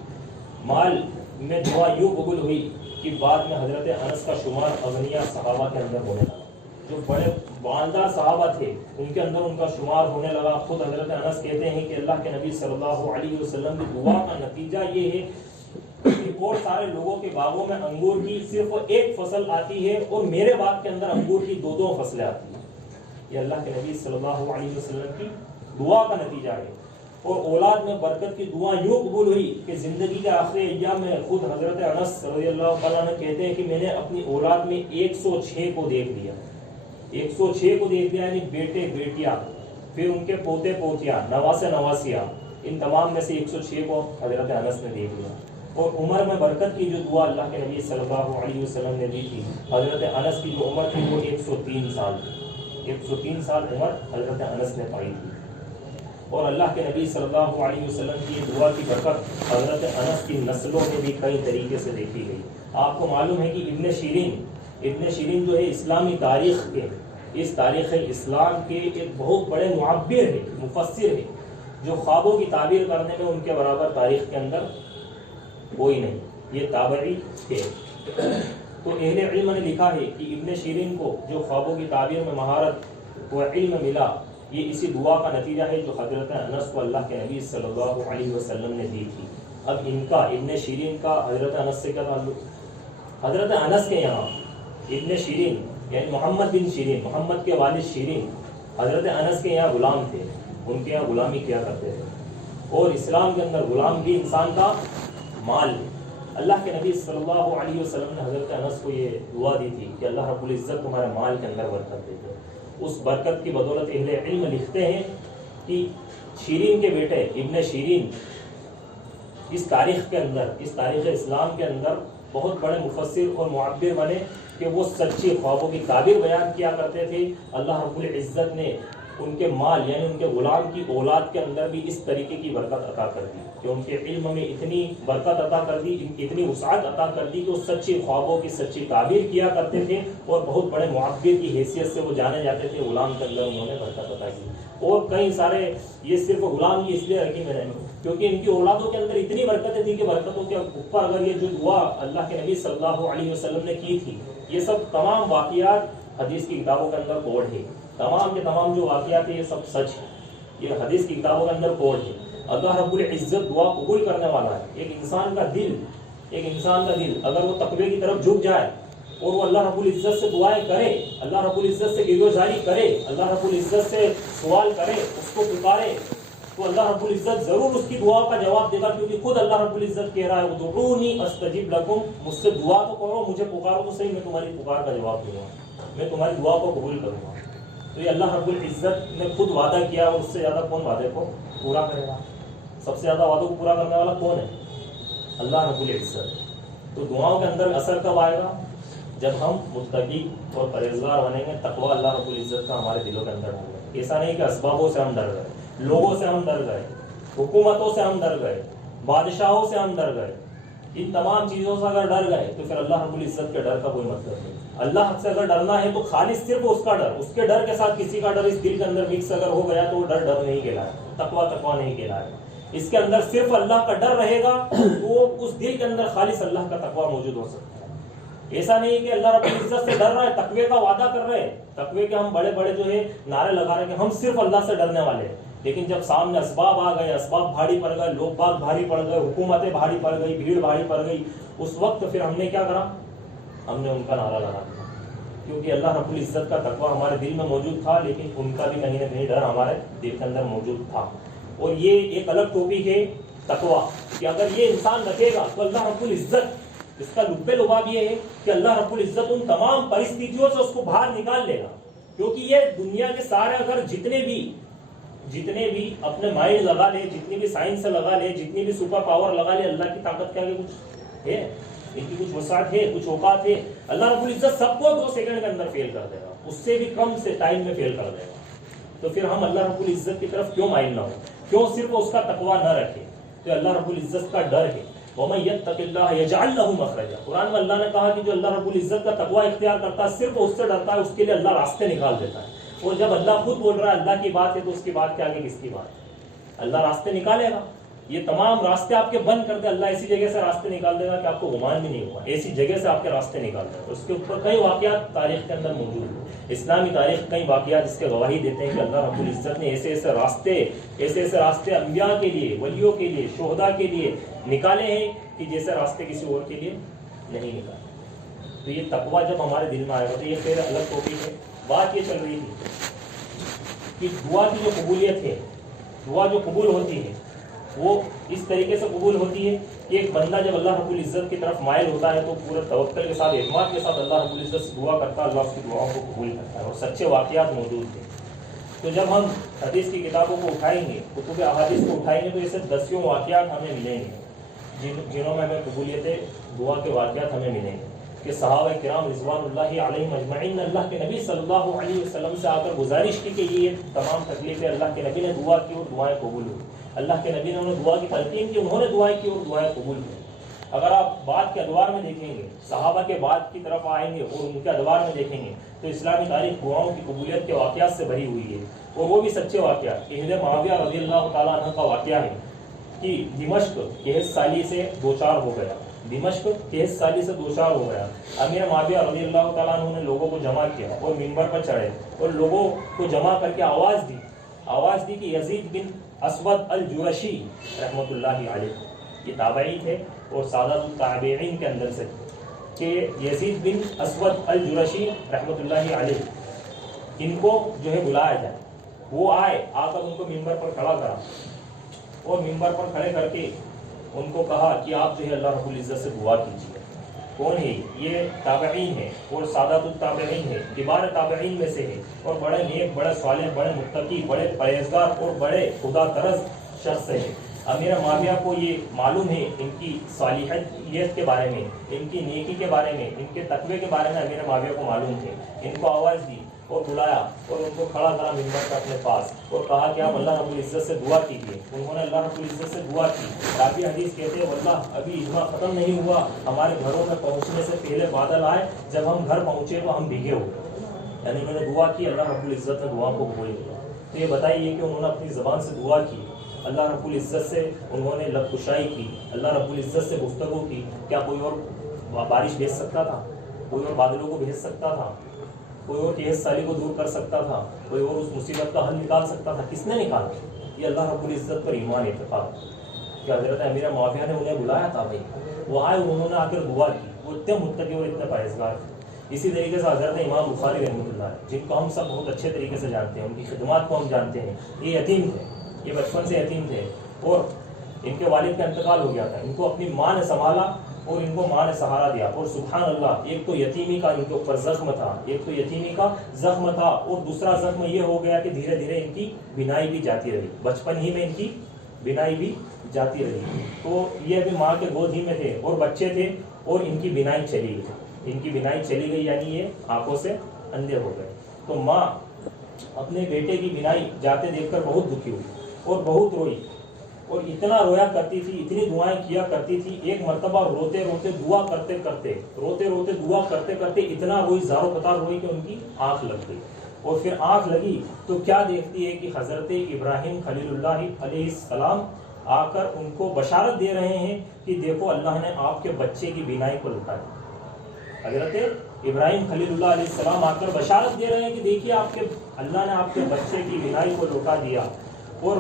مال میں دعا یوں قبول ہوئی کہ بعد میں حضرت انس کا شمار اغنیاء صحابہ کے اندر ہونے لگا، جو بڑے باندار صحابہ تھے ان کے اندر ان کا شمار ہونے لگا۔ خود حضرت انس کہتے ہیں کہ اللہ کے نبی صلی اللہ علیہ وسلم کی دعا کا نتیجہ یہ ہے کہ اور سارے لوگوں کے باغوں میں انگور کی صرف ایک فصل آتی ہے اور میرے باغ کے اندر انگور کی دو فصلیں آتی ہیں۔ یہ اللہ کے نبی صلی اللہ علیہ وسلم کی دعا کا نتیجہ ہے۔ اور اولاد میں برکت کی دعا یوں قبول ہوئی کہ زندگی کے آخری ایام میں خود حضرت انس رضی اللہ عنہ کہتے ہیں کہ میں نے اپنی اولاد میں 106 کو دیکھ لیا، 106 کو دیکھ لیا، یعنی بیٹے بیٹیاں، پھر ان کے پوتے پوتیاں، نواسے نواسیاں، ان تمام میں سے 106 کو حضرت انس نے دیکھ لیا۔ اور عمر میں برکت کی جو دعا اللہ کے نبی صلی اللہ علیہ وسلم نے دی تھی، حضرت انس کی جو عمر تھی وہ 103 سال، 103 سال عمر حضرت انس نے پائی تھی۔ اور اللہ کے نبی صلی اللہ علیہ وسلم کی دعا کی برکت حضرت انس کی نسلوں میں بھی کئی طریقے سے دیکھی گئی۔ آپ کو معلوم ہے کہ ابن شیرین جو ہے اسلامی تاریخ کے، اس تاریخ اسلام کے ایک بہت بڑے معبر ہے، مفسر ہے، جو خوابوں کی تعبیر کرنے میں ان کے برابر تاریخ کے اندر کوئی نہیں، یہ تابعی ہے۔ تو اہل علم نے لکھا ہے کہ ابن شیرین کو جو خوابوں کی تعبیر میں مہارت و علم ملا، یہ اسی دعا کا نتیجہ ہے جو حضرت انس کو اللہ کے نبی صلی اللہ علیہ وسلم نے دی تھی۔ اب ان کا، ابن شیرین کا حضرت انس سے کیا تعلق؟ حضرت انس کے یہاں ابن شیرین یعنی محمد بن شیرین، محمد کے والد شیرین، حضرت انس کے یہاں غلام تھے، ان کے یہاں غلامی کیا کرتے تھے۔ اور اسلام کے اندر غلام بھی انسان کا مال ہے۔ اللہ کے نبی صلی اللہ علیہ وسلم نے حضرت انس کو یہ دعا دی تھی کہ اللہ رب العزت تمہارے مال کے اندر برکت دے دے۔ اس برکت کی بدولت اہل علم لکھتے ہیں کہ شیرین کے بیٹے ابن شیرین اس تاریخ کے اندر، اس تاریخ اسلام کے اندر بہت بڑے مفسر اور معبر بنے کہ وہ سچی خوابوں کی تعبیر بیان کیا کرتے تھے۔ اللہ رب العزت نے ان کے مال یعنی ان کے غلام کی اولاد کے اندر بھی اس طریقے کی برکت عطا کر دی کہ ان کے علم میں اتنی برکت عطا کر دی، اتنی وسعت عطا کر دی کہ وہ سچی خوابوں کی سچی تعبیر کیا کرتے تھے اور بہت بڑے معبر کی حیثیت سے وہ جانے جاتے تھے۔ غلام کے اندر انہوں نے برکت عطا کی۔ اور کئی سارے، یہ صرف غلام کی اس لیے رکھی میں نے کیونکہ ان کی اولادوں کے اندر اتنی برکتیں تھیں کہ برکتوں کے اوپر اگر یہ جو دعا اللہ کے نبی صلی اللہ علیہ وسلم نے کی تھی، یہ سب تمام واقعات حدیث کی کتابوں کے اندر کوڈ ہے۔ تمام کے تمام جو واقعات ہیں یہ سب سچ ہے، یہ حدیث کی کتابوں کے اندر کوڈ ہے۔ اللہ رب العزت دعا قبول کرنے والا ہے۔ ایک انسان کا دل اگر وہ تقوی کی طرف جھک جائے اور وہ اللہ رب العزت سے دعائیں کرے، اللہ رب العزت سے گریزاری کرے، اللہ رب العزت سے سوال کرے، اس کو پکارے، تو اللہ رب العزت ضرور اس کی دعا کا جواب دے گا، کیونکہ خود اللہ رب العزت کہہ رہا ہے ادعونی استجب لکم، مجھ سے دعا تو کرو، مجھے پکارو تو صحیح، میں تمہاری پکار کا جواب دوں گا، میں تمہاری دعا کو قبول کروں گا۔ تو یہ اللہ رب العزت نے خود وعدہ کیا، اور اس سے زیادہ کون وعدے کو پورا کرے گا؟ سب سے زیادہ وعدوں کو پورا کرنے والا کون ہے؟ اللہ رب العزت۔ تو دعاؤں کے اندر اثر کب آئے گا؟ جب ہم متقی اور پرہیزگار بنیں گے، تقویٰ اللہ رب العزت کا ہمارے دلوں کے اندر ہوگا۔ ایسا نہیں کہ اسبابوں سے ہم ڈر گئے، لوگوں سے ہم ڈر گئے، حکومتوں سے ہم ڈر گئے، بادشاہوں سے ہم ڈر گئے، ان تمام چیزوں سے اگر ڈر گئے تو پھر اللہ رب العزت کے ڈر کا کوئی مطلب نہیں۔ اللہ سے اگر ڈرنا ہے تو خالص صرف اس کا ڈر، اس کے ڈر کے ساتھ کسی کا ڈر اس دل کے اندر مکس اگر ہو گیا تو وہ ڈر نہیں کہلائے، تقویٰ نہیں کہلائے۔ اس کے اندر صرف اللہ کا ڈر رہے گا تو اس دل کے اندر خالص اللہ کا تقویٰ موجود ہو سکتا ہے۔ ایسا نہیں کہ اللہ رب العزت سے ڈر رہا ہے، تقوی کا وعدہ کر رہے ہیں، تقوی کے ہم بڑے بڑے جو ہے نعرے لگا رہے ہیں کہ ہم صرف اللہ سے ڈرنے والے ہیں، لیکن جب سامنے اسباب آ گئے، اسباب بھاری پڑ گئے، لوگ باغ بھاری پڑ گئے، حکومتیں بھاری پڑ گئی، بھیڑ بھاری پڑ گئی، اس وقت پھر ہم نے کیا کرا؟ ہم نے ان کا نعرہ لگا دیا، کیونکہ اللہ رب العزت کا تقوی ہمارے دل میں موجود تھا، لیکن ان کا بھی کہیں نہ کہیں ڈر ہمارے دل کے اندر موجود تھا۔ اور یہ ایک الگ ٹاپک ہے تقوی، کہ اگر یہ انسان رکھے گا تو اللہ رب العزت، اس کا لب لباب یہ ہے کہ اللہ رب العزت ان تمام پرستتھیوں سے اس کو باہر نکال لے گا، کیونکہ یہ دنیا کے سارے اگر جتنے بھی اپنے مائنڈ لگا لے، جتنی بھی سائنس لگا لے، جتنی بھی سپر پاور لگا لے، اللہ کی طاقت کیا کچھ ہے؟ ان کی کچھ وسعت ہے، کچھ اوقات ہے؟ اللہ رب العزت سب کو 2 سیکنڈ کے اندر فیل کر دے گا، اس سے بھی کم سے ٹائم میں فیل کر دے گا۔ تو پھر ہم اللہ رب العزت کی طرف کیوں مائل نہ ہو، کیوں صرف اس کا تقوی نہ رکھے؟ تو اللہ رب العزت کا ڈر ہے، وَمَن يَتَّقِ اللَّهَ يَجْعَلْ لَهُ مَخْرَجًا۔ قرآن میں اللہ نے کہا کہ جو اللہ رب العزت کا تقوی اختیار کرتا ہے، صرف اس سے ڈرتا ہے، اس کے لیے اللہ راستے نکال دیتا ہے۔ اور جب اللہ خود بول رہا ہے اللہ کی بات ہے، تو اس کی بات کے آگے کس کی بات ہے؟ اللہ راستے نکالے گا، یہ تمام راستے آپ کے بند کر دے، اللہ ایسی جگہ سے راستے نکال دے گا کہ آپ کو گمان بھی نہیں ہوا، ایسی جگہ سے آپ کے راستے نکال دے گا۔ اس کے اوپر کئی واقعات تاریخ کے اندر موجود ہیں، اسلامی تاریخ کئی واقعات اس کے گواہی دیتے ہیں کہ اللہ رب العزت نے ایسے ایسے راستے انبیاء کے لیے، ولیوں کے لیے، شہداء کے لیے نکالے ہیں کہ جیسے راستے کسی اور کے لیے نہیں نکالے۔ تو یہ تقوی جب ہمارے دل میں آئے گا، تو یہ پھر الگ ٹاپک ہے۔ بات یہ چل رہی تھی کہ دعا کی جو قبولیت ہے، دعا جو قبول ہوتی ہے وہ اس طریقے سے قبول ہوتی ہے کہ ایک بندہ جب اللہ رب العزت کی طرف مائل ہوتا ہے تو پورے توکل کے ساتھ، اعتماد کے ساتھ اللہ رب العزت سے دعا کرتا ہے، اللہ اس کی دعاؤں کو قبول کرتا ہے، اور سچے واقعات موجود ہیں۔ تو جب ہم حدیث کی کتابوں کو اٹھائیں گے، کتب احادیث کو اٹھائیں گے، تو ایسے 10 واقعات ہمیں ملیں گے جنہوں میں ہمیں قبولیت دعا کے واقعات ہمیں ملیں گے کہ صحابہ کرام رضوان اللہ علیہم اجمعین نے اللہ کے نبی صلی اللہ علیہ وسلم سے آ کر گزارش کی کہ یہ تمام تکلیفیں، اللہ کے نبی نے دعا کی اور دعائیں قبول ہوئی، اللہ کے نبی نے انہیں دعا کی تلقین کی، انہوں نے دعائیں کی اور دعائیں قبول کی۔ اگر آپ بعد کے ادوار میں دیکھیں گے، صحابہ کے بعد کی طرف آئیں گے اور ان کے ادوار میں دیکھیں گے، تو اسلامی تاریخ دعاؤں کی قبولیت کے واقعات سے بھری ہوئی ہے، اور وہ بھی سچے واقعات۔ کہ حضرت معاویہ رضی اللہ تعالیٰ عنہ کا واقعہ ہے کہ دمشق کیس سالی سے دوچار ہو گیا، دمشق کیس سالی سے دوچار ہو گیا۔ امیر معاویہ رضی اللہ تعالیٰ عنہ نے لوگوں کو جمع کیا اور منبر پر چڑھے اور لوگوں کو جمع کر کے آواز دی کہ یزید بن اسود الجرشی رحمۃ اللہ علیہ، یہ تابعی تھے اور سادات التابعین کے اندر سے، کہ یزید بن اسود الجرشی رحمۃ اللہ علیہ، ان کو جو ہے بلایا جائے۔ وہ آئے، آ کر ان کو منبر پر کھڑا کرا اور منبر پر کھڑے کر کے ان کو کہا کہ آپ جو ہے اللہ رب العزت سے دعا کیجیے۔ کون ہے یہ؟ تابعین ہے اور سادات التابعین ہے، کبار تابعین میں سے ہے، اور بڑے نیک، بڑے صالح، بڑے متقی، بڑے پرہیزگار اور بڑے خدا ترس شخص ہے۔ امیر معاویہ کو یہ معلوم ہے ان کی صالحیت کے بارے میں، ان کی نیکی کے بارے میں، ان کے تقوی کے بارے میں امیر معاویہ کو معلوم تھے۔ ان کو آواز دی اور بلایا اور ان کو کھڑا کرا منبر پر اپنے پاس اور کہا کہ آپ اللہ رب العزت سے دعا کیجیے۔ انہوں نے اللہ رب العزت سے دعا کی۔ راوی حدیث کہتے ہیں واللہ ابھی اجماع ختم نہیں ہوا، ہمارے گھروں میں پہنچنے سے پہلے بادل آئے، جب ہم گھر پہنچے تو ہم بھیگے ہوئے۔ یعنی انہوں نے دعا کی، اللہ رب العزت نے دعا کو قبول کیا۔ تو یہ بتائیے کہ انہوں نے اپنی زبان سے دعا کی، اللہ رب العزت سے انہوں نے لب کشائی کی، اللہ رب العزت سے گفتگو کی۔ کیا کوئی اور بارش بھیج سکتا تھا؟ کوئی اور بادلوں کو بھیج سکتا تھا؟ کوئی اور کیس سالی کو دور کر سکتا تھا؟ کوئی اور اس مصیبت کا حل نکال سکتا تھا؟ کس نے نکالا؟ یہ اللہ رب العزت پر ایمان اتفاق کہ حضرت امیر معاویہ نے انہیں بلایا تھا، بھائی وہ آئے، انہوں نے آ کر دعا کی، وہ اتنے متقی اور اتنے پرہیزگار تھے۔ اسی طریقے سے حضرت امام بخاری رحمۃ اللہ، جن کو ہم سب بہت اچھے طریقے سے جانتے ہیں، ان کی خدمات کو ہم جانتے ہیں، یہ یتیم تھے، یہ بچپن سے یتیم تھے اور ان کے والد کا انتقال ہو گیا تھا۔ ان کو اپنی ماں نے سنبھالا اور ان کو ماں نے سہارا دیا، اور سبحان اللہ، ایک تو یتیمی کا ان کے اوپر زخم تھا، ایک تو یتیمی کا زخم تھا، اور دوسرا زخم یہ ہو گیا کہ دھیرے دھیرے ان کی بینائی بھی جاتی رہی، بچپن ہی میں ان کی بینائی بھی جاتی رہی۔ تو یہ بھی ماں کے گود ہی میں تھے اور بچے تھے اور ان کی بینائی چلی گئی، ان کی بینائی چلی گئی، یعنی یہ آنکھوں سے اندھے ہو گئے۔ تو ماں اپنے بیٹے کی بینائی جاتے دیکھ کر بہت دکھی ہوئی اور بہت روئی، اور اتنا رویا کرتی تھی، اتنی دعائیں کیا کرتی تھی۔ ایک مرتبہ روتے روتے دعا کرتے کرتے اتنا روئی، زاروں قطار روئی کہ ان کی آنکھ لگ گئی، اور پھر آنکھ لگی تو کیا دیکھتی ہے کہ حضرت ابراہیم خلیل اللہ علیہ السلام آ کر ان کو بشارت دے رہے ہیں کہ دیکھو اللہ نے آپ کے بچے کی بینائی کو لوٹا دیا۔ حضرت ابراہیم خلیل اللہ علیہ السلام آ کر بشارت دے رہے ہیں کہ دیکھیے آپ کے اللہ نے آپ کے بچے کی بینائی کو لوٹا دیا. اور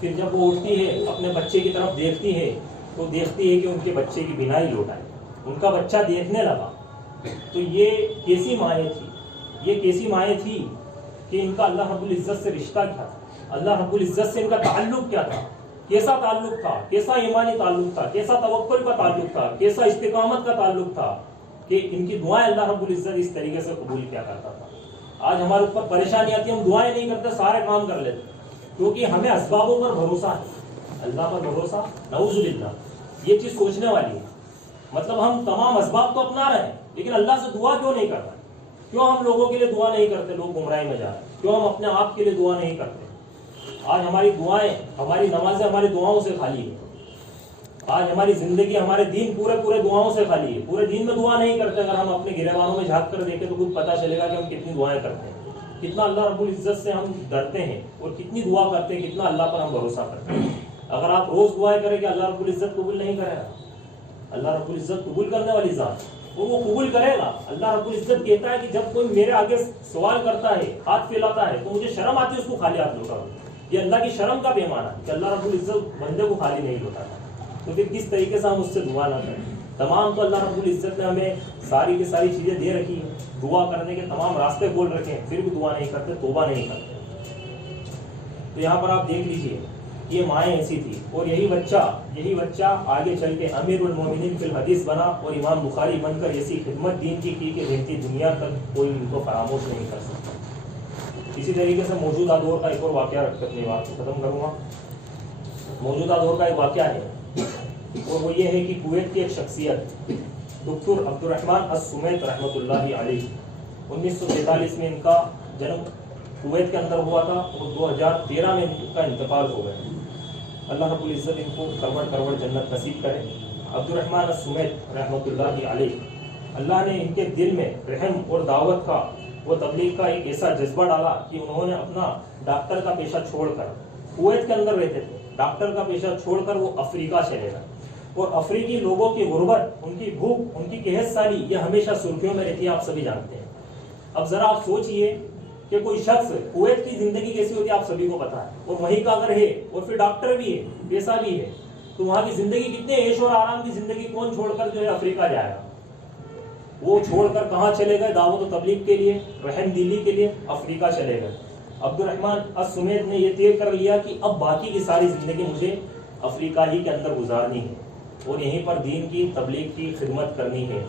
پھر جب وہ اٹھتی ہے اپنے بچے کی طرف دیکھتی ہے تو دیکھتی ہے کہ ان کے بچے کی بینائی لوٹائی, ان کا بچہ دیکھنے لگا. تو یہ کیسی مائیں تھی, یہ کیسی مائیں تھی کہ ان کا اللہ رب العزت سے رشتہ کیا تھا, اللہ رب العزت سے ان کا تعلق کیا تھا, کیسا تعلق تھا, کیسا ایمانی تعلق تھا, کیسا توکل کا تعلق تھا, کیسا استقامت کا تعلق تھا کہ ان کی دعائیں اللہ رب العزت اس طریقے سے قبول کیا کرتا تھا. آج ہمارے اوپر پریشانی آتی ہے, ہم دعائیں نہیں کرتے, سارے کام کر لیتے کیونکہ ہمیں اسبابوں پر بھروسہ ہے, اللہ پر بھروسہ نعوذ باللہ. یہ چیز سوچنے والی ہے. مطلب ہم تمام اسباب تو اپنا رہے ہیں لیکن اللہ سے دعا کیوں نہیں کر رہے؟ کیوں ہم لوگوں کے لیے دعا نہیں کرتے؟ لوگ گمراہی میں جا رہے ہیں. کیوں ہم اپنے آپ کے لیے دعا نہیں کرتے؟ آج ہماری دعائیں, ہماری نمازیں ہماری دعاؤں سے خالی ہے. آج ہماری زندگی, ہمارے دین پورے دعاؤں سے خالی ہے. پورے دین میں دعا نہیں کرتے. اگر ہم اپنے گریبانوں میں جھانک کر دیکھیں تو خود پتہ چلے گا کہ ہم کتنی دعائیں کرتے ہیں, کتنا اللہ رب العزت سے ہم ڈرتے ہیں اور کتنی دعا کرتے ہیں, کتنا اللہ پر ہم بھروسہ کرتے ہیں. اگر آپ روز دعائیں کریں کہ اللہ رب العزت قبول نہیں کرے گا. اللہ رب العزت قبول کرنے والی ذات, وہ قبول کرے گا. اللہ رب العزت کہتا ہے کہ جب کوئی میرے آگے سوال کرتا ہے, ہاتھ پھیلاتا ہے, تو مجھے شرم آتی ہے اس کو خالی ہاتھ لوٹا. یہ اللہ کی شرم کا پیمانہ ہے کہ اللہ رب العزت بندے کو خالی نہیں لوٹاتا. تو پھر کس طریقے سے ہم اس سے دعا نہ کریں؟ تمام تو اللہ رب العزت نے ہمیں ساری کی ساری چیزیں دے رکھی ہیں, دعا کرنے کے تمام راستے کھول رکھے ہیں, پھر بھی دعا نہیں کرتے, توبہ نہیں کرتے. تو یہاں پر آپ دیکھ لیجئے یہ مائیں ایسی تھی, اور یہی بچہ آگے چل کے امیر المومنین فی الحدیث بنا اور امام بخاری بن کر ایسی خدمت دین کی کہ رہتی دنیا تک کوئی ان کو فراموش نہیں کر سکتا. اسی طریقے سے موجودہ دور کا ایک اور واقعہ رکھ کر اپنی بات کو ختم کروں گا. موجودہ دور کا ایک واقعہ ہے اور وہ یہ ہے کہ کویت کی ایک شخصیت دکتور عبد الرحمن السمیت رحمۃ اللہ علیہ, 1943 میں ان کا جنم کویت کے اندر ہوا تھا اور 2013 میں ان کا انتقال ہو گیا. اللہ رب العزت ان کو کروڑ جنت نصیب کرے. عبد الرحمن السمیت رحمۃ اللہ علیہ, اللہ نے ان کے دل میں رحم اور دعوت کا, وہ تبلیغ کا ایک ایسا جذبہ ڈالا کہ انہوں نے اپنا ڈاکٹر کا پیشہ چھوڑ کر, کویت کے اندر رہتے تھے, ڈاکٹر کا پیشہ چھوڑ کر وہ افریقہ چلے گئے. اور افریقی لوگوں کی غربت, ان کی بھوک, ان کی قحط سالی یہ ہمیشہ سرخیوں میں رہتی ہے, آپ سبھی جانتے ہیں. اب ذرا آپ سوچئے کہ کوئی شخص, کویت کی زندگی کیسی ہوتی ہے آپ سبھی کو پتا ہے, اور وہیں کا گھر ہے اور پھر ڈاکٹر بھی ہے, پیسہ بھی ہے, تو وہاں کی زندگی کتنے عیش اور آرام کی زندگی کون چھوڑ کر جو ہے افریقہ جائے گا؟ وہ چھوڑ کر کہاں چلے گئے؟ دعوت و تبلیغ کے لیے, رحم دلی کے لیے افریقہ چلے گئے. عبد الرحمن السمیت نے یہ طے کر لیا کہ اب باقی کی ساری زندگی مجھے افریقہ ہی کے اندر گزارنی ہے اور یہیں پر دین کی تبلیغ کی خدمت کرنی ہے.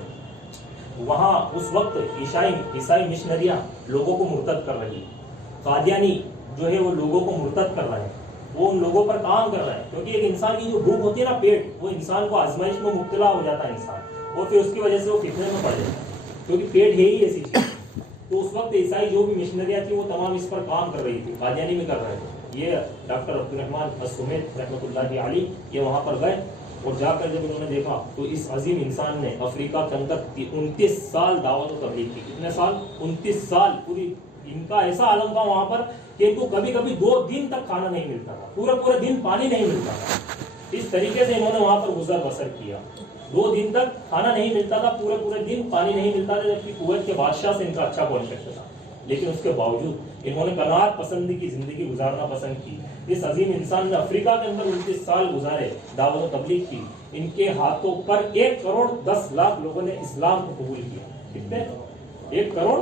وہاں اس وقت عیسائی مشنریاں لوگوں کو مرتد کر رہی, قادیانی جو ہے وہ لوگوں کو مرتد کر رہے ہیں, وہ ان لوگوں پر کام کر رہے ہیں. کیونکہ ایک انسان کی جو بھوک ہوتی ہے نا, پیٹ, وہ انسان کو آزمائش میں مبتلا ہو جاتا ہے انسان, اور پھر اس کی وجہ سے وہ فتنے میں پڑ جاتا ہے کیونکہ پیٹ ہے ہی ایسی چیز. تو اس وقت عیسائی جو بھی مشنریاں تھیں وہ تمام اس پر کام کر رہی تھی, قادیانی میں کر رہے تھے. یہ ڈاکٹر عبد الرحمن السمیت رحمۃ اللہ علیہ یہ وہاں پر گئے اور جا کر جب انہوں نے دیکھا تو اس عظیم انسان نے افریقہ کے اندر 29 سال دعوت و تبلیغ کی. کتنے سال؟ 29 سال. پوری ان کا ایسا عالم تھا وہاں پر کہ ان کو کبھی کبھی 2 دن تک کھانا نہیں ملتا تھا, پورے دن پانی نہیں ملتا تھا. اس طریقے سے انہوں نے وہاں پر گزر بسر کیا. 2 دن تک کھانا نہیں ملتا تھا, پورے دن پانی نہیں ملتا تھا, جبکہ کویت کے بادشاہ سے ان کا اچھا کانٹیکٹ تھا. لیکن اس کے باوجود انہوں نے قناعت پسندی کی زندگی گزارنا پسند کی. اس عظیم انسان نے افریقہ کے اندر 29 سال گزارے, دعوت و تبلیغ کی. ان کے ہاتھوں پر 1 کروڑ 10 لاکھ لوگوں نے اسلام کو قبول کیا. کتنے؟ 1 کروڑ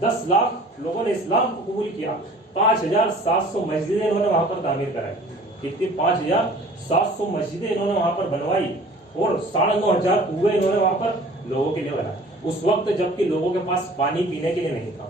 10 لاکھ لوگوں نے اسلام کو قبول کیا. 5700 مسجدیں انہوں نے وہاں پر تعمیر کرائی. کتنی؟ 5700 مسجدیں انہوں نے وہاں پر بنوائی اور 9500 کنویں انہوں نے وہاں پر لوگوں کے لیے بنائے. اس وقت جبکہ لوگوں کے پاس پانی پینے کے لیے نہیں تھا,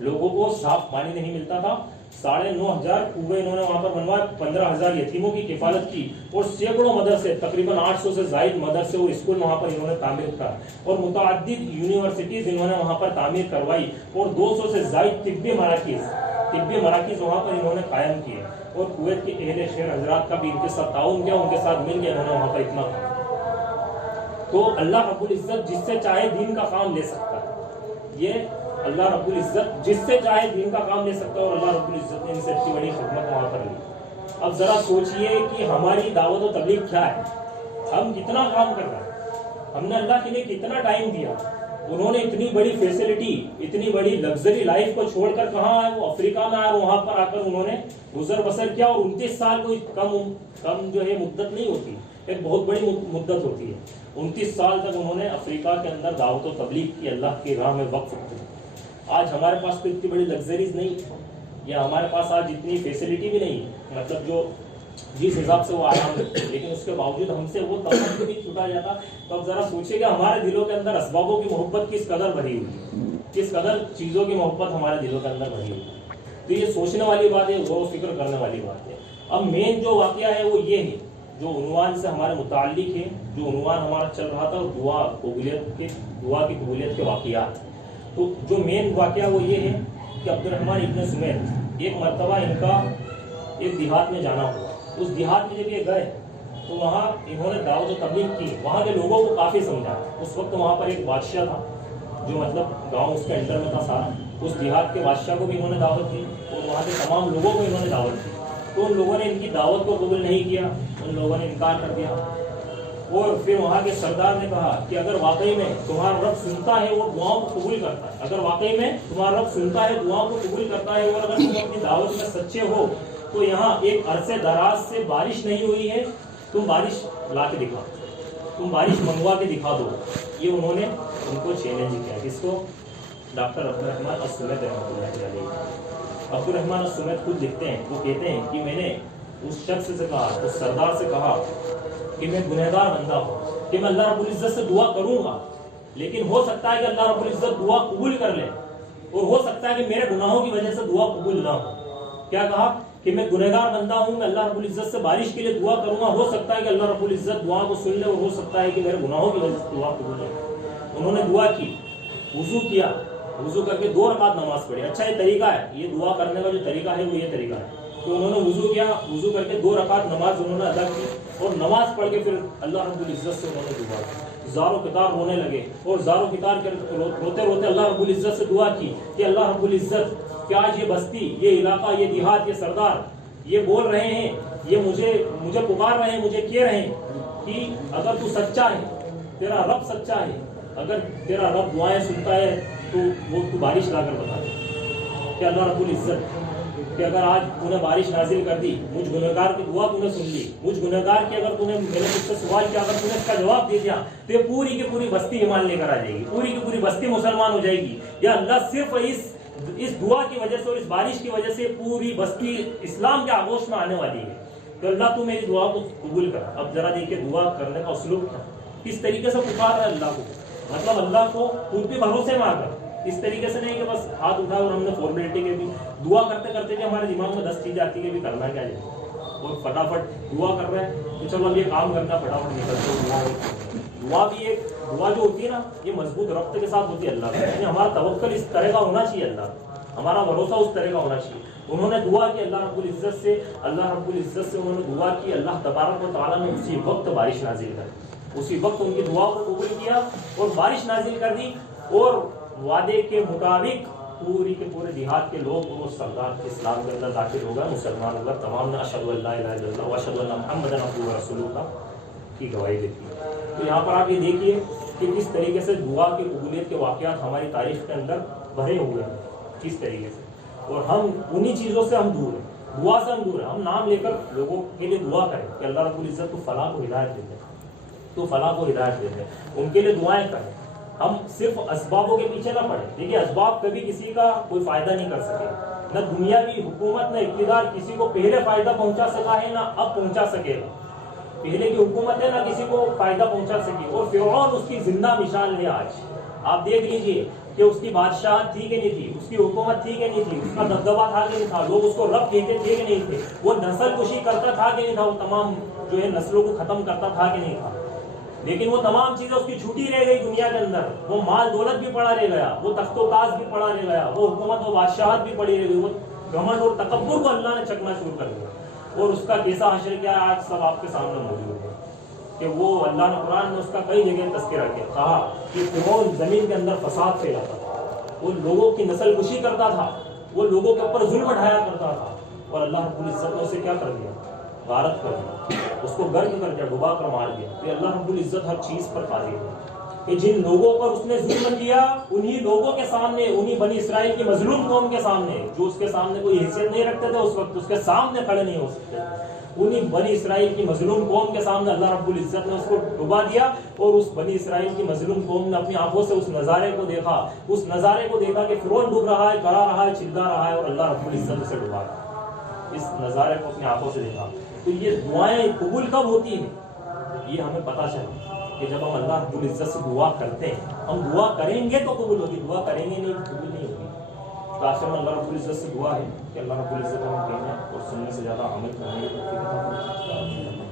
لوگوں کو صاف پانی نہیں ملتا تھا. 9500 کنویں انہوں نے وہاں پر بنوائے, 15000 یتیموں کی کفالت کی اور سینکڑوں مدرسے, تقریباً 800 سے زائد مدرسے اور اسکول وہاں پر انہوں نے تعمیر کرا اور متعدد یونیورسٹیز انہوں نے وہاں پر تعمیر کروائی اور 200 سے زائد طبی مراکز وہاں پر انہوں نے قائم کیے. اور کویت کے اہل خیر حضرات کا بھی ان کے ساتھ تعاون کیا, ان کے ساتھ مل کے انہوں نے وہاں پر اتنا کام. تو اللہ رب العزت جس سے چاہے دین کا کام لے سکتا ہے. یہ اللہ رب العزت جس سے چاہے دین کا کام لے سکتا ہے اور اللہ رب العزت نے ان سے اتنی بڑی خدمت وہاں پر لی. اب ذرا سوچئے کہ ہماری دعوت و تبلیغ کیا ہے, ہم کتنا کام کر رہے ہیں. ہم نے اللہ کے لیے کتنا ٹائم دیا. انہوں نے اتنی بڑی فیسلٹی, اتنی بڑی لگژری لائف کو چھوڑ کر کہاں آئے, وہ افریقہ میں آئے, وہاں پر آ کر انہوں نے گزر بسر کیا. اور 29 سال کوئی کم جو ہے مدت نہیں ہوتی, ایک بہت بڑی مدت ہوتی ہے. 29 سال تک انہوں نے افریقہ کے اندر دعوت و تبلیغ کی, اللہ کی راہ میں وقف کی. آج ہمارے پاس تو اتنی بڑی لگژریز نہیں, یا ہمارے پاس آج اتنی فیسلٹی بھی نہیں, مطلب جو جس حساب سے وہ آرام ہے, لیکن اس کے باوجود ہم سے وہ طاقت بھی چھوٹا جاتا. تو اب ذرا سوچیے کہ ہمارے دلوں کے اندر اسبابوں کی محبت کس قدر بھری ہوئی, کس قدر چیزوں کی محبت ہمارے دلوں کے اندر بھری ہوئی. تو یہ سوچنے والی بات ہے, غور و فکر کرنے والی بات ہے. اب مین جو واقعہ ہے وہ یہ ہے جو عنوان سے ہمارے متعلق ہے, جو عنوان ہمارا چل رہا تھا, دعا کی قبولیت کے واقعات. تو جو مین واقعہ وہ یہ ہے کہ عبد الرحمن ابن سمیت ایک مرتبہ ان کا ایک دیہات میں جانا ہوا. اس دیہات میں جب یہ گئے تو وہاں انہوں نے دعوت و تبلیغ کی, وہاں کے لوگوں کو کافی سمجھا. اس وقت وہاں پر ایک بادشاہ تھا جو مطلب گاؤں اس کے انڈر میں تھا سارا. اس دیہات کے بادشاہ کو بھی انہوں نے دعوت دی اور وہاں کے تمام لوگوں کو انہوں نے دعوت دی. تو ان لوگوں نے ان کی دعوت کو قبول نہیں کیا, ان لوگوں نے انکار کر دیا. اور پھر وہاں کے سردار نے کہا کہ اگر واقعی میں تمہارا رب سنتا ہے اور دعاؤں کو قبول کرتا ہے, اگر واقعی میں تمہارا رب سنتا ہے, دعاؤں کو قبول کرتا ہے, اور اگر تم اپنی دعوت میں سچے ہو تو یہاں ایک عرصے دراز سے بارش نہیں ہوئی ہے, تم بارش لا کے دکھا, تم بارش منگوا کے دکھا دو. یہ انہوں نے ان کو چیلنج کیا. کس کو؟ ڈاکٹر عبد الرحمن السمیت رحمۃ اللہ علیہ. عبد الرحمن السمیت خود لکھتے ہیں, وہ کہتے ہیں کہ میں نے اس شخص سے کہا, اس سردار سے کہا کہ میں گنہگار بندہ ہوں, کہ میں اللہ رب العزت سے دعا کروں گا, لیکن ہو سکتا ہے کہ اللہ رب العزت دعا قبول کر لے, اور ہو سکتا ہے کہ میرے گناہوں کی وجہ سے دعا قبول نہ ہو. کیا کہا کہ میں گنہگار بندہ ہوں, میں اللہ رب العزت سے بارش کے لیے دعا کروں گا, ہو سکتا ہے کہ اللہ رب العزت دعا کو سن لے, اور ہو سکتا ہے کہ میرے گناہوں کی وجہ سے دعا قبول ہو. انہوں نے دعا کی, وضو کیا, وضو کر کے 2 رکعت نماز پڑھی. اچھا یہ طریقہ ہے, یہ دعا کرنے کا جو طریقہ ہے وہ یہ طریقہ ہے. تو انہوں نے وضو کیا, وضو کر کے 2 رکعت نماز انہوں نے ادا کی, اور نماز پڑھ کے پھر اللہ رب العزت سے انہوں نے دعا کی. زاروں کتار رونے لگے, اور زاروں کتار روتے روتے اللہ رب العزت سے دعا کی کہ اللہ رب العزت, کہ آج یہ بستی, یہ علاقہ, یہ دیہات, یہ سردار یہ بول رہے ہیں, یہ مجھے پکار رہے ہیں, مجھے کہہ رہے ہیں کہ اگر تو سچا ہے, تیرا رب سچا ہے, اگر تیرا رب دعائیں سنتا ہے تو وہ تو بارش لا کر بتا دے. کہ اللہ رب العزت کہ اگر آج تو نے بارش نازل کر دی, مجھ گنہگار کی دعا تو نے سن لی, مجھ گنہگار کی اگر تو نے میں نے تجھ سے سوال کیا, اگر تو نے اس کا جواب دے دیا تو یہ پوری کی پوری بستی ایمان لے کر آ جائے گی, پوری کی پوری بستی مسلمان ہو جائے گی. یا اللہ صرف اس دعا کی وجہ سے اور اس بارش کی وجہ سے پوری بستی اسلام کے آغوش میں آنے والی ہے. تو اللہ تو میری دعا کو قبول کر. اب ذرا دیکھیے دعا کرنے کا اسلوب کیا, کس طریقے سے پکار ہے اللہ کو, مطلب اللہ کو خود بھی بھروسے میں آ کر, اس طریقے سے نہیں کہ بس ہاتھ اٹھا اور ہم نے فارمیلٹی کے بھی دعا کرتے کرتے کہ ہمارے دماغ میں 10 چیزیں آتی ہے کہ بھی کرنا کیا ہے, اور فٹافٹ دعا کر رہے ہیں تو چلو اب یہ کام کرنا, فٹافٹ نکلتے. دعا بھی ایک دعا جو ہوتی ہے نا, یہ مضبوط ربط کے ساتھ ہوتی ہے اللہ کا, یعنی ہمارا توکل اس طرح کا ہونا چاہیے, اللہ ہمارا بھروسہ اس طرح کا ہونا چاہیے. انہوں نے دعا کی اللہ رب العزت سے انہوں نے دعا کی, اللہ تبارک و تعالیٰ نے اسی وقت بارش نازل کر, اسی وقت ان کی دعا کو قبول کیا اور بارش نازل کر دی. اور وعدے کے مطابق پوری کے پورے دیہات کے لوگ وہ سردار اسلام کے اندر داخل ہو گئے, مسلمان ہو گئے. تمام نے اشہد ان لا الہ الا اللہ و اشہد ان محمدا عبدہ و رسولہ کی گواہی دیتی. تو یہاں پر آپ یہ دیکھیے کہ کس طریقے سے دعا کی قبولیت کے واقعات ہماری تاریخ کے اندر بھرے ہوئے ہیں, کس طریقے سے. اور ہم انہی چیزوں سے ہم دور ہیں, دعا سے ہم دور ہیں. ہم نام لے کر لوگوں کے لیے دعا کریں کہ اللہ رب العزت تو فلاں کو ہدایت دے دے, تو فلاں کو ہدایت دے دے, ان کے لیے دعائیں کریں. ہم صرف اسبابوں کے پیچھے نہ پڑیں. دیکھیے اسباب کبھی کسی کا کوئی فائدہ نہیں کر سکے, نہ دنیاوی حکومت نہ اقتدار کسی کو پہلے فائدہ پہنچا سکا ہے نہ اب پہنچا سکے گا. پہلے کی حکومت ہے نہ کسی کو فائدہ پہنچا سکی, اور فرعون اس کی زندہ مثال ہے. آج آپ دیکھ لیجئے کہ اس کی بادشاہت تھی کہ نہیں تھی, اس کی حکومت تھی کہ نہیں تھی, اس کا دبدبہ تھا کہ نہیں تھا, لوگ اس کو رب کہتے تھے کہ نہیں تھے, وہ نسل کشی کرتا تھا کہ نہیں تھا, وہ تمام جو ہے نسلوں کو ختم کرتا تھا کہ نہیں تھا. لیکن وہ تمام چیزیں اس کی چھوٹی رہ گئی دنیا کے اندر. وہ مال دولت بھی پڑا رہ گیا, وہ تخت و تاج بھی پڑا رہ گیا, وہ حکومت و بادشاہت بھی پڑی رہ گئی. وہ گھمنڈ اور تکبر کو اللہ نے چکنا شروع کر دیا, اور اس کا کیسا حشر کیا ہے آج سب آپ کے سامنے موجود ہے. کہ وہ اللہ نے قرآن میں اس کا کئی جگہ تذکرہ کیا, کہا کہ فرعون زمین کے اندر فساد پھیلاتا تھا, وہ لوگوں کی نسل کشی کرتا تھا, وہ لوگوں کے اوپر ظلم ڈھایا کرتا تھا, اور اللہ رب العزت نے اسے کیا کر دیا, غارت کر دیا، اس کو غرق کر دیا، ڈبا کر مار دیا. تو اللہ رب العزت ہر چیز پر قادر ہے کہ جن لوگوں پر اس نے ظلم کیا انہی لوگوں کے سامنے، انہی بنی اسرائیل کی مظلوم قوم کے سامنے، جو اس کے سامنے کوئی حیثیت نہیں رکھتے تھے اس وقت، اس کے سامنے کھڑے نہیں ہو سکتے، انہی بنی اسرائیل کی مظلوم قوم کے سامنے اللہ رب العزت نے اس کو ڈبا دیا. اور اس بنی اسرائیل کی مظلوم قوم نے اپنی آنکھوں سے اس نظارے کو دیکھا، اس نظارے کو دیکھا کہ فرعون ڈوب رہا ہے، کڑا رہا ہے، چلا رہا ہے، اور اللہ رب العزت اسے ڈبا رہا. اس نظارے کو اپنی آنکھوں سے دیکھا. تو یہ دعائیں قبول کب ہوتی ہیں یہ ہمیں پتہ چلا کہ جب ہم اللہ رب العزت سے دعا کرتے ہیں. ہم دعا کریں گے تو قبول ہوگی، دعا کریں گے نہیں تو قبول نہیں ہوگی. تو آخر میں اللہ رب العزت سے دعا ہے کہ اللہ رب العزت ہم کہنے اور سننے سے زیادہ عمل کرنے کی توفیق عطا فرمائے.